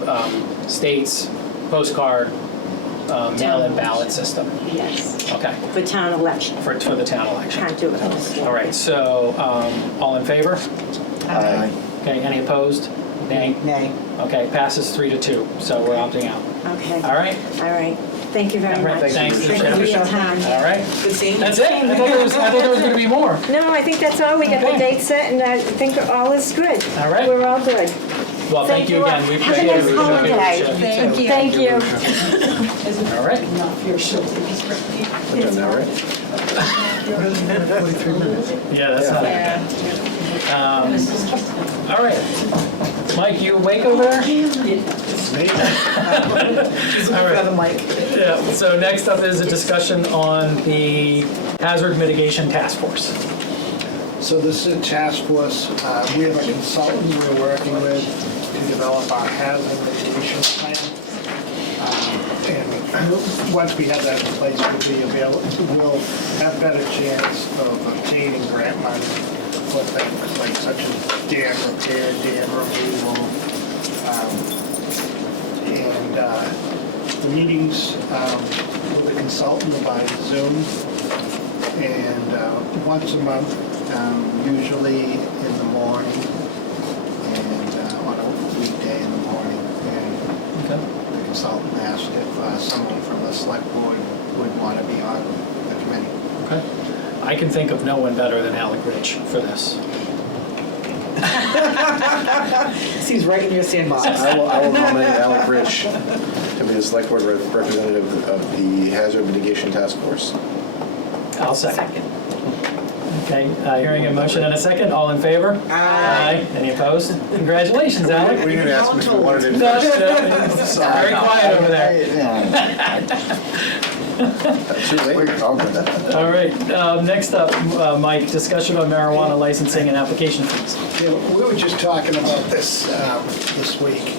state's postcard mail-in ballot system. Yes. Okay, For town election. for the town election. Can't do it on the state. All right, so all in favor? Aye. Okay, any opposed? Nay? Nay. Okay, passes 3-2, so we're opting out. Okay. All right? All right. Thank you very All right, much. thanks. Thank you for your time. All right, Good seeing you. that's it? I thought there was going to be more. No, I think that's all. We got the Okay. date set, and I think all is good. All right. We're all good. Well, thank you again. We Have a appreciate nice it. holiday. Thank you. Thank you. All right. I'm done now, right? Yeah, that's not bad. All right. Mike, you awake over there? Just All right. for the mic. Yeah, so next up is a discussion on the Hazard Mitigation Task Force. So this is a task force, we have a consultant we're working with to develop our hazard mitigation plan. And once we have that in place, we'll have better chance of obtaining grant money for things like such as dam repair, dam removal. The meetings with the consultant are by Zoom, and once a month, usually in the morning, and on a weekday in the morning. And the consultant asked if someone from the select board would want to be on the committee. Okay. I can think of no one better than Alec Rich for this. He's right in your sandbox. I will nominate Alec Rich to be the select board representative of the Hazard Mitigation Task Force. I'll second. Okay, hearing a motion and a second, all in favor? Aye. Any opposed? Congratulations, Alec. We didn't ask him if he wanted it. No, it's very quiet over there. Too late. All right, next up, Mike, discussion on marijuana licensing and application fees. Yeah, we were just talking about this this week,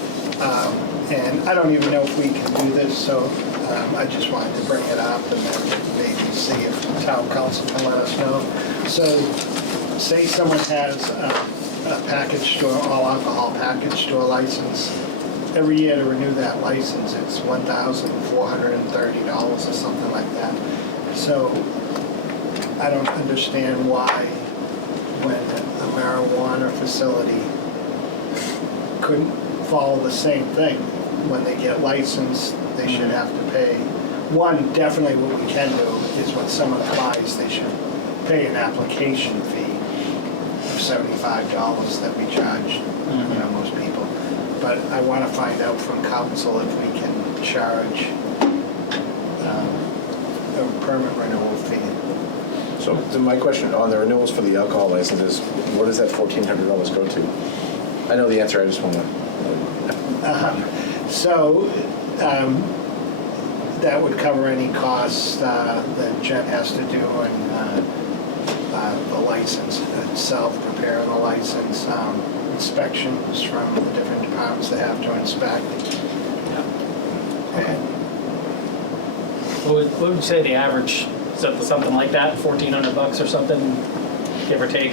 and I don't even know if we can do this, so I just wanted to bring it up and then maybe see if town council can let us know. So, say someone has a package store, all alcohol package store license. Every year to renew that license, it's $1,430 or something like that. So, I don't understand why when a marijuana facility couldn't follow the same thing. When they get licensed, they should have to pay. One, definitely what we can do is when someone applies, they should pay an application fee of $75 that we charge, most people. But I want to find out from council if we can charge a permit renewal fee. So my question on the renewals for the alcohol licenses, what does that $1,400 go to? I know the answer, I just want to. So that would cover any costs that Jen has to do and the license itself, preparing the license, inspections from the different departments that have to inspect. And What would you say the average, something like that, $1,400 or something, give or take?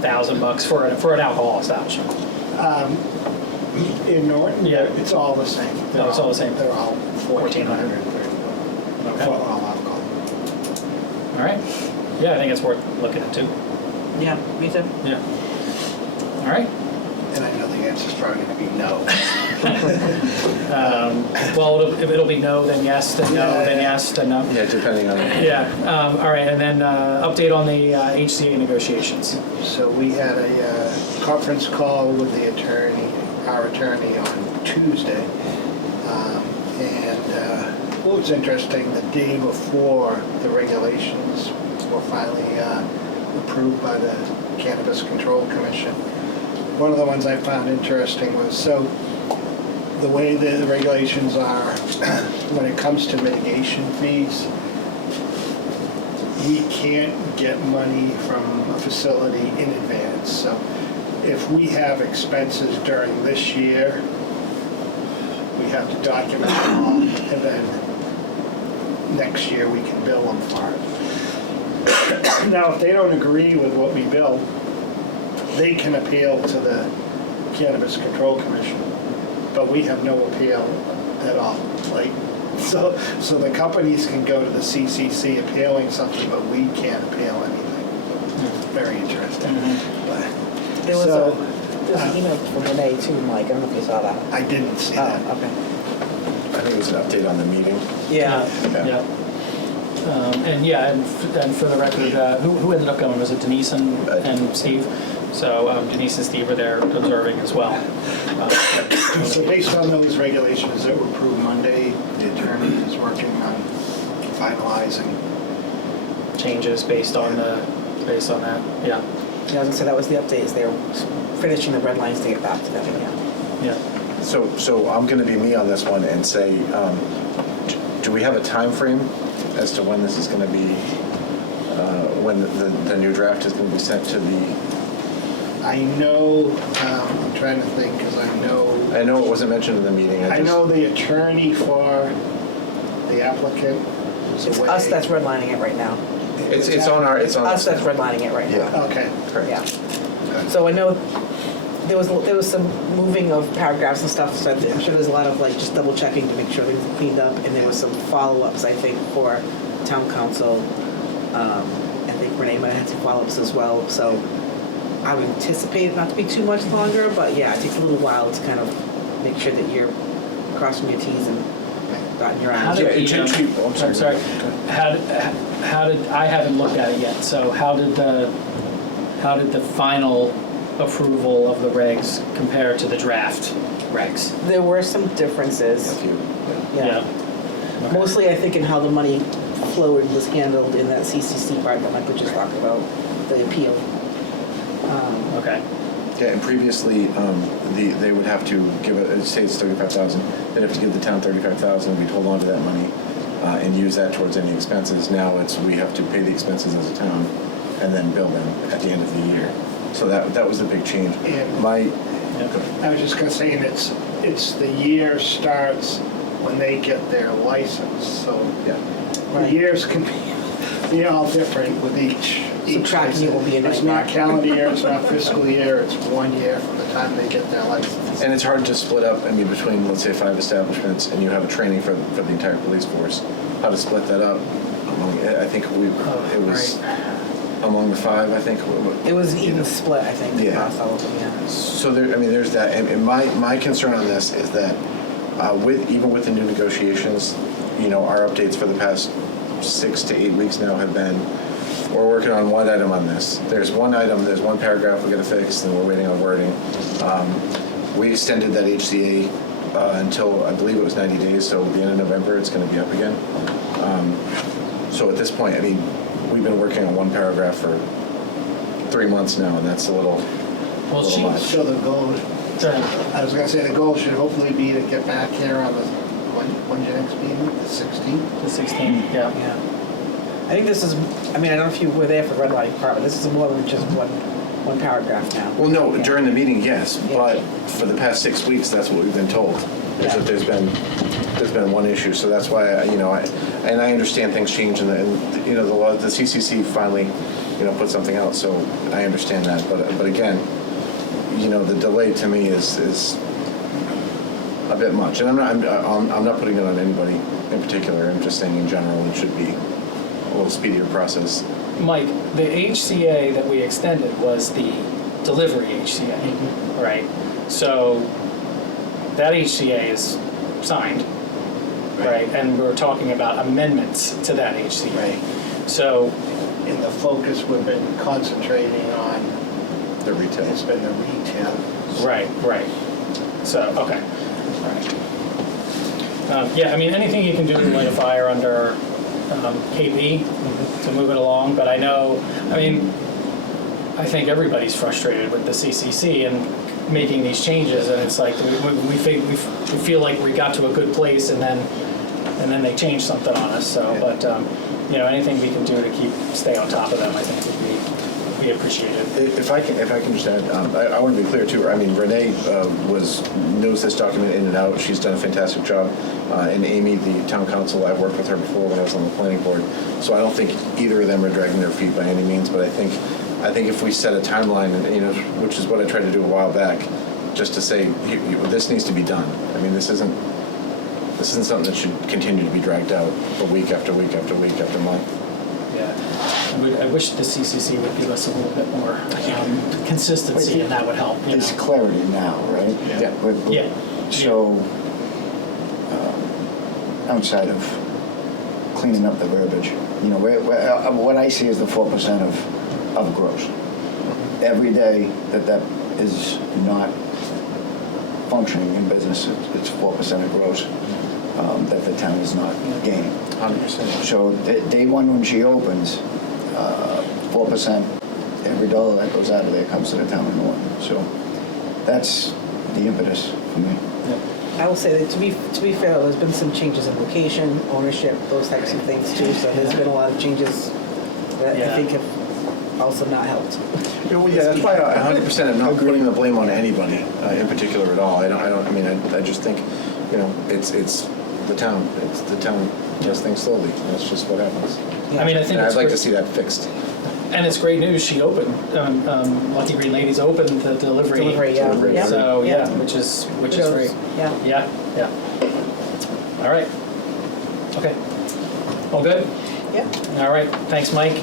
$1,000 for an alcohol establishment? in Norton, Yeah. it's all the same. No, it's all the same. They're all 1,430 Okay. for all alcohol. All right. Yeah, I think it's worth looking into. Yeah, me too. Yeah. All right. And I know the answer's probably going to be no. Well, it'll be no, then yes, then no, then yes, then no. Yeah, depending on. Yeah. All right, and then update on the HCA negotiations. So we had a conference call with the attorney, our attorney, on Tuesday. And what was interesting, the day before the regulations were finally approved by the Cannabis Control Commission, one of the ones I found interesting was, so the way the regulations are, when it comes to mitigation fees, we can't get money from a facility in advance. So if we have expenses during this year, we have to document them all, and then next year we can bill them for it. Now, if they don't agree with what we bill, they can appeal to the Cannabis Control Commission, but we have no appeal at all. So the companies can go to the CCC appealing something, but we can't appeal anything. Very interesting. There was an email from Renee too, Mike. I don't know if you saw that. I didn't see that. Oh, okay. I think it was an update on the meeting. Yeah. Yeah. And for the record, who ended up going? Was it Denise and Steve? So Denise and Steve were there observing as well. So based on those regulations that were approved Monday, the attorney is working on finalizing. Changes based on that. Yeah. Yeah, I was gonna say that was the update. Is they're finishing the red lines to get back to them. Yeah. Yeah. So I'm going to be me on this one and say, do we have a time frame as to when this is going to be, when the new draft is going to be sent to the? I know, I'm trying to think, because I know it wasn't mentioned in the meeting. I know the attorney for the applicant is It's away. us that's redlining it right now. It's on our. It's on Us that's redlining it right now. Yeah. Okay. Correct. Yeah. So I know there was some moving of paragraphs and stuff, so I'm sure there's a lot of like just double checking to make sure things are cleaned up, and there was some follow-ups, I think, for town council. I think Renee might have had some follow-ups as well, so I would anticipate it not to be too much longer, but yeah, it takes a little while to kind of make sure that you're crossing your T's and dotting your How I's. did Yeah, the, I'm I'm sorry, how did, I haven't looked at it yet, so how did the final approval of the regs compare to the draft regs? There were some differences. Yeah. Okay. Mostly, I think, in how the money flowed was handled in that CCC part that Michael just talked about, the appeal. Okay. Yeah, and previously, they would have to give say it's 35,000. They'd have to give the town 35,000. We'd hold on to that money and use that towards any expenses. Now we have to pay the expenses as a town and then bill them at the end of the year. So that was a big change. And I was just gonna say, and it's the year starts when they get their license, so Yeah. the years can be all different with each. Subtracting it will be a It's nightmare. not calendar year, it's not fiscal year, it's 1 year from the time they get their license. And it's hard to split up, between, let's say, 5 establishments, and you have a training for the entire police force. How to split that up I think it was among the 5, I think. It was even split, I think, Yeah. across all of them, yeah. So there's that, and my concern on this is that even with the new negotiations, our updates for the past 6 to 8 weeks now have been, we're working on one item on this. There's one paragraph we got to fix, and we're waiting on wording. We extended that HCA until, I believe it was 90 days, so at the end of November, it's going to be up again. So at this point, we've been working on one paragraph for 3 months now, and that's a little much. So the goal, I was gonna say, the goal should hopefully be to get back here on when's your next meeting, the 16th? The 16th, yeah. Yeah. I think this is, I don't know if you were there for redlining part, but this is more than just one paragraph now. Well, no, during the meeting, yes, Yeah. but for the past 6 weeks, that's what we've been told. Is that there's been one issue, so that's why I understand things change, and the CCC finally put something out, so I understand that. But again, the delay to me is a bit much, and I'm not putting it on anybody in particular. I'm just saying in general it should be a little speedier process. Mike, the HCA that we extended was the delivery HCA, right? So that HCA is signed, right? And we're talking about amendments to that HCA. Right. So, And the focus we've been concentrating on, The retail. it's been the retail. right. So, okay. All right. Yeah, anything you can do to light a fire under KP to move it along, but I think everybody's frustrated with the CCC and making these changes, and it's like we feel like we got to a good place, and then they change something on us. So, but anything we can do to stay on top of them, I think would be appreciated. If I can just add, I want to be clear too. Renee knows this document in and out. She's done a fantastic job. And Amy, the town council, I've worked with her before when I was on the planning board. So I don't think either of them are dragging their feet by any means. But I think if we set a timeline, and which is what I tried to do a while back, just to say this needs to be done. This isn't something that should continue to be dragged out for week after week after week after month. Yeah, I wish the CCC would give us a little bit more consistency, and that would help. There's clarity now, right? Yeah. Yeah. So, outside of cleaning up the verbiage, what I see is the 4% of gross. Every day that is not functioning in business, it's 4% of gross that the town is not gaining. 100%. So day one when she opens, 4%, every dollar that goes out of there comes to the town of Norton. So that's the impetus for me. I will say that to be fair, there's been some changes in location, ownership, those types of things too. So there's been a lot of changes that I think have also not helped. Yeah, that's why I 100% am not putting the blame on anybody in particular at all. I mean, I just think, it's the town. It's the town does things slowly. That's just what happens. I mean, I think And it's I'd like great. to see that fixed. And it's great news. She opened. Lucky Green Ladies opened the delivery. Delivery, yeah. Yeah. So Yeah. which is Kudos. great. Yeah. Yeah. All right. Okay. All good. Yep. All right. Thanks, Mike.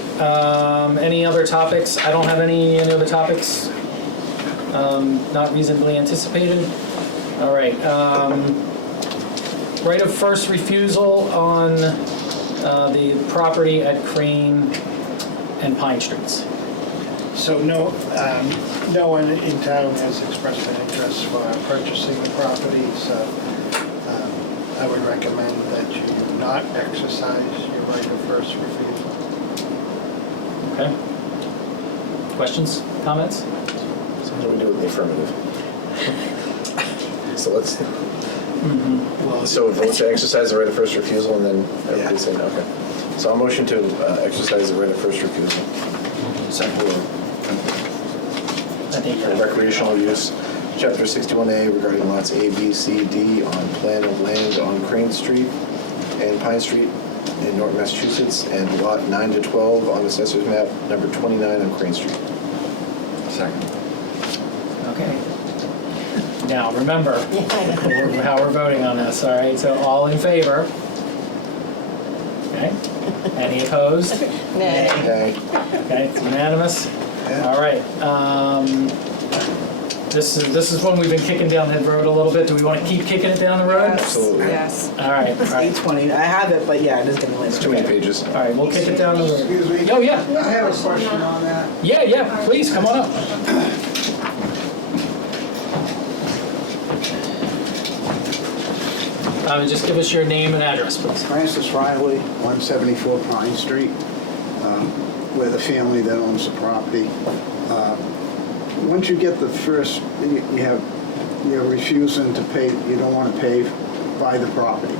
Any other topics? I don't have any other topics. Not reasonably anticipated. All right. Right of first refusal on the property at Crane and Pine Streets. So no one in town has expressed an interest for purchasing the property, so I would recommend that you not exercise your right of first refusal. Okay. Questions, comments? So what do we do with the affirmative? So let's. So vote to exercise the right of first refusal, and then everybody say no. Okay. So I'll motion to exercise the right of first refusal. Second. I think For recreational use, Chapter 61A regarding lots A, B, C, D on plan of land on Crane Street and Pine Street in Norton, Massachusetts, and lot 9 to 12 on Assessor's Map number 29 on Crane Street. Second. Okay. Now, remember how we're voting on this, all right? So all in favor? Okay. Any opposed? Nay. Okay. Okay, it's unanimous. All right. This is one we've been kicking down that road a little bit. Do we want to keep kicking it down the road? Absolutely. Yes. All right. All right. 820. I have it, but yeah, it is going to It's too many pages. All right, we'll kick it down the road. Excuse me? Oh, yeah. I have a question on that. Yeah, please, come on up. Just give us your name and address, please. Francis Riley, 174 Pine Street. We're the family that owns the property. Once you get the first, you're refusing to pay, you don't want to pay, buy the property.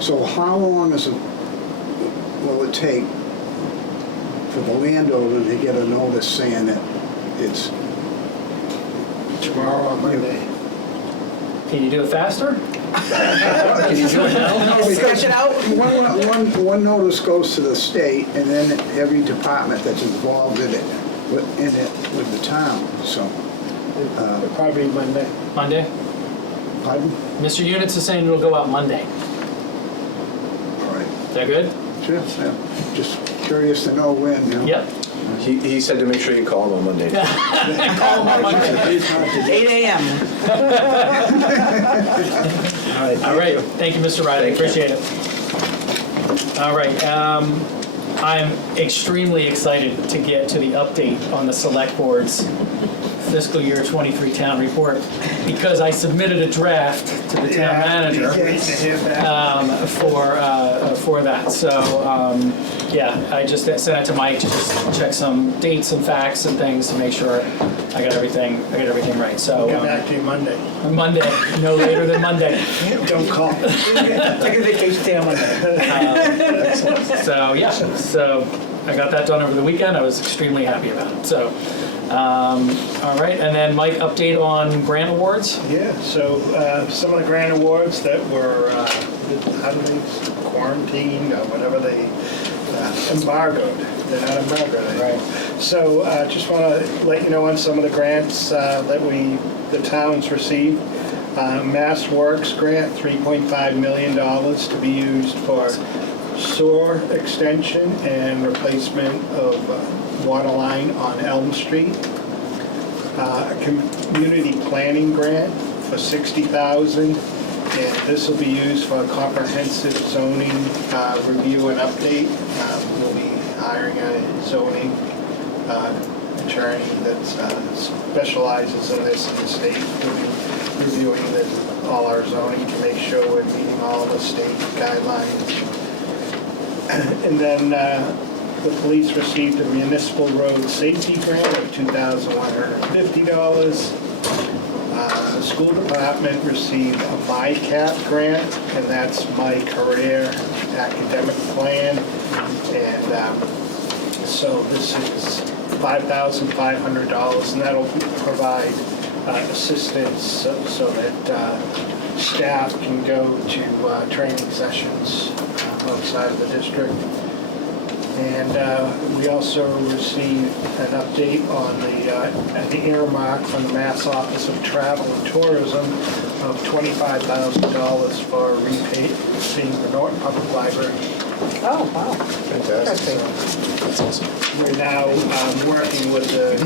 So how long will it take for the landowner to get a notice saying that it's Tomorrow or Monday. Can you do it faster? Can you do it now? Stretch it out. One notice goes to the state, and then every department that's involved in it with the town, so. Probably Monday. Monday? Pardon? Mr. Units is saying it'll go out Monday. All right. Is that good? Sure, yeah. Just curious to know when, you know. Yep. He said to make sure you call him on Monday. Call him on Monday. 8 a.m. All right, thank you, Mr. Riley, appreciate it. All right, I'm extremely excited to get to the update on the Select Board's fiscal year 23 town report, because I submitted a draft to the town manager for that. So yeah, I just sent it to Mike to just check some dates and facts and things to make sure I got everything right. So Get back to you Monday. Monday, no later than Monday. Don't call. Take a vacation day on Monday. So yeah, so I got that done over the weekend. I was extremely happy about it. So, all right, and then Mike, update on grant awards. Yeah, so some of the grant awards that were, how do they, quarantined or whatever they, embargoed. They're not embargoed. Right. So just want to let you know on some of the grants that the towns received. Mass Works grant, $3.5 million to be used for sewer extension and replacement of water line on Elm Street. A community planning grant for $60,000, and this will be used for a comprehensive zoning review and update. We'll be hiring a zoning attorney that specializes in this in the state. We'll be reviewing all our zoning to make sure we're meeting all the state guidelines. And then the police received a municipal road safety grant of $2,150. The school department received a MyCap grant, and that's My Career Academic Plan. And so this is $5,500, and that'll provide assistance so that staff can go to training sessions outside of the district. And we also received an update on the earmark from the Mass Office of Travel and Tourism of $25,000 for repainting the Norton Public Library. Oh, wow. Fantastic. That's awesome. We're now working with the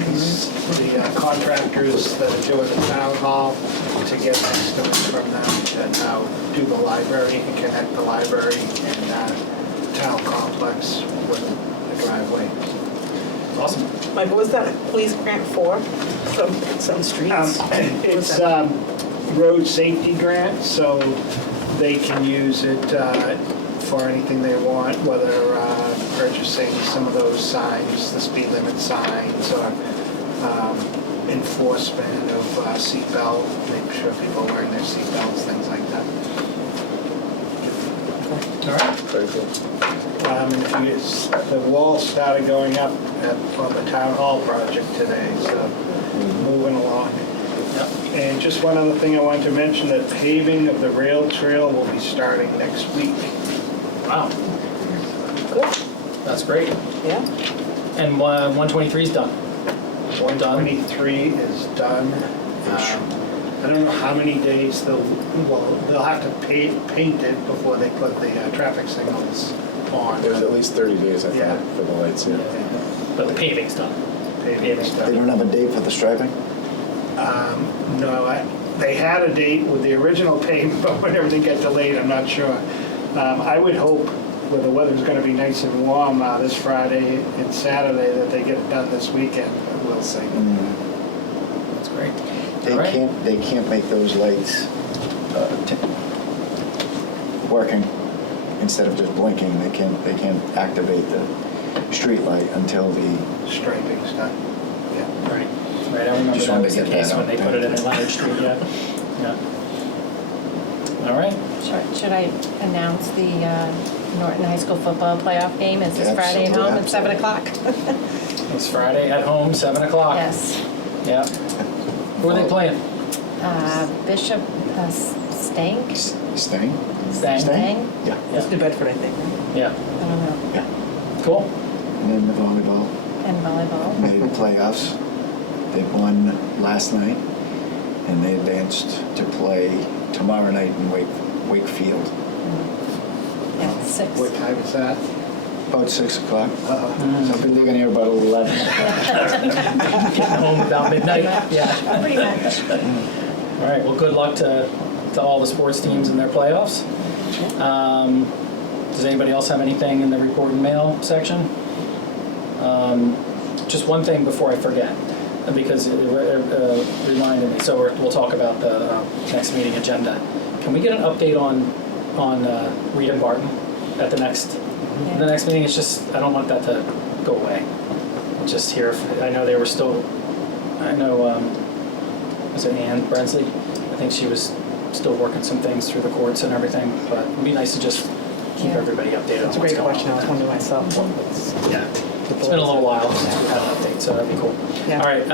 contractors that are doing the town hall to get estimates from them to now do the library and connect the library and town complex with the driveway. Awesome. Mike, what was that police grant for? Some streets? It's road safety grant, so they can use it for anything they want, whether purchasing some of those signs, the speed limit signs, or enforcement of seatbelt, making sure people are wearing their seatbelts, things like that. All right. Very cool. The wall started going up on the town hall project today, so moving along. Yep. And just one other thing I wanted to mention, that paving of the rail trail will be starting next week. Wow. Good. That's great. Yeah. And 123 is done. 123 is done. I don't know how many days they'll have to paint it before they put the traffic signals on. There's at least 30 days, I Yeah. thought, for the lights, yeah. But the paving's done. Paving's They done. don't have a date for the striping? No, they had a date with the original pavement, but when everything got delayed, I'm not sure. I would hope, where the weather's going to be nice and warm this Friday and Saturday, that they get it done this weekend, but we'll see. That's great. They All right. can't make those lights working instead of just blinking. They can't activate the street light until the Striping's done. Yeah. Right. Right. I remember Just that wanted was to the get case that when out, they put it yeah. in Leonard Street. Yeah. Yeah. All right. Should I announce the Norton High School football playoff game? It's this Friday at home at 7 o'clock. It's Friday at home, 7 o'clock. Yes. Yeah. Who are they playing? Bishop Stank? Stang? Stang. Yeah. It's New Bedford, I think. Yeah. I don't know. Yeah. Cool. And then the volleyball And volleyball. made the playoffs. They won last night, and they advanced to play tomorrow night in Wakefield. At 6. What time is that? About 6 o'clock. So Mm. I'll be leaving here about 11. Getting home about midnight. Yeah. Pretty much. All right. Well, good luck to all the sports teams in their playoffs. Does anybody else have anything in the report and mail section? Just one thing before I forget, because it reminded me. So we'll talk about the next meeting agenda. Can we get an update on Reed and Barton at the next meeting? It's just I don't want that to go away. Just here, I know they were still. I know was it Ann Brensley? I think she was still working some things through the courts and everything. But it'd be nice to just keep everybody updated. That's a on what's great going question. I on. was wondering myself. Yeah, it's been a little while since we had an update, so that'd be cool. Yeah. All right,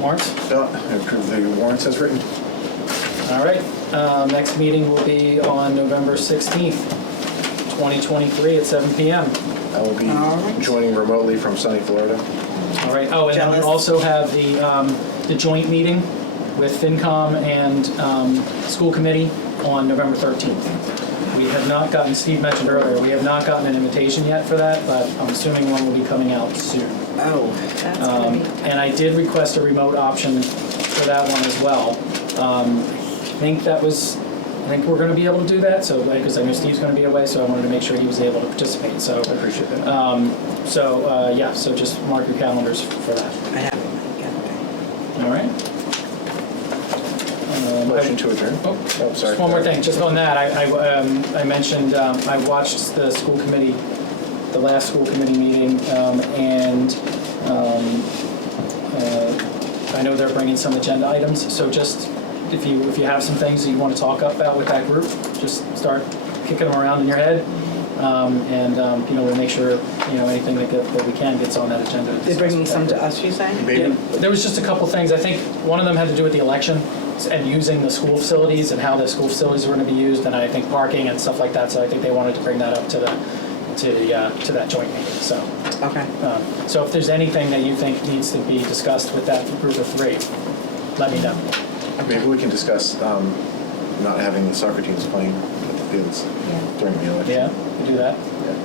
warrants? No, I approve the warrants as written. All right, next meeting will be on November 16th, 2023 at 7 p.m. I will be joining remotely from sunny Florida. All right, oh, and then we Jealous. also have the joint meeting with FinCom and school committee on November 13th. We have not gotten, Steve mentioned earlier, we have not gotten an invitation yet for that, but I'm assuming one will be coming out soon. Oh. That's gonna be. And I did request a remote option for that one as well. I think we're going to be able to do that, so because I know Steve's going to be away, so I wanted to make sure he was able to participate. So I appreciate that. so just mark your calendars for that. I have it. All right. Motion to adjourn? Oh, sorry. just one more thing, just on that, I mentioned, I watched the school committee, the last school committee meeting, and I know they're bringing some agenda items, so just if you have some things that you want to talk about with that group, just start kicking them around in your head. We'll make sure, anything that we can gets on that agenda. They're bringing some to us, you saying? Yeah, there was just a couple things. I think one of them had to do with the election and using the school facilities and how the school facilities were going to be used, and I think parking and stuff like that. So I think they wanted to bring that up to that joint meeting. So Okay. so if there's anything that you think needs to be discussed with that group of 3, let me know. Maybe we can discuss not having the soccer teams playing at the fields during the election. Yeah, we do that.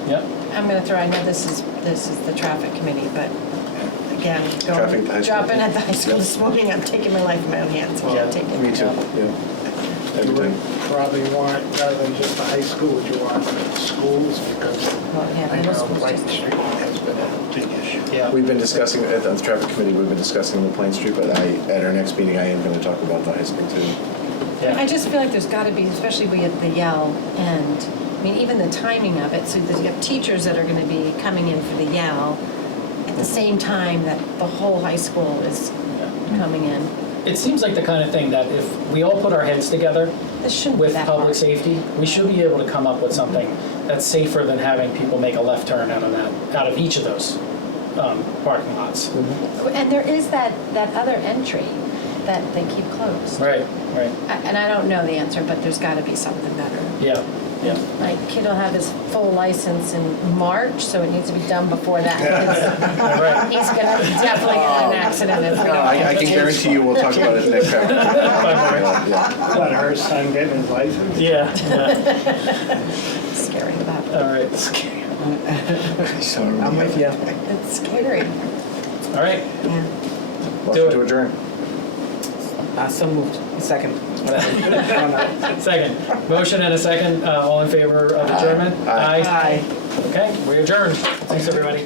Yep. I'm gonna throw, I know this is the traffic committee, but again, Traffic at the high school. dropping at the high school Yep. this morning, I'm taking my life in my own hands. I Yeah, can't take it. Me too, yeah. You Every would time. probably want, rather than just the high school, would you want the schools? Because Well, yeah, I middle know school's Bright just- Street has been a big issue. Yeah. We've been discussing, at the traffic committee, we've been discussing the Plain Street, but at our next meeting, I am going to talk about the high school too. I just feel like there's gotta be, especially we have the Yell and, I mean, even the timing of it, so that you have teachers that are gonna be coming in for the Yell at the same time that the whole high school is coming in. It seems like the kind of thing that if we all put our heads together This shouldn't be with that public hard. safety, we should be able to come up with something that's safer than having people make a left turn out of each of those parking lots. And there is that other entry that they keep closed. Right, right. And I don't know the answer, but there's gotta be something better. Yeah, yeah. My kid will have his full license in March, so it needs to be done before that. Right. He's gonna definitely get in an accident if we don't. I can guarantee you we'll talk about it next time. Yeah. But her son getting his license? Yeah, Scary about it. all right. I'm with you. It's scary. All right. Yeah. Motion to adjourn. So moved. Second. Second. Motion and a second. All in favor of adjournment? Aye. Aye. Okay, we adjourn. Thanks, everybody.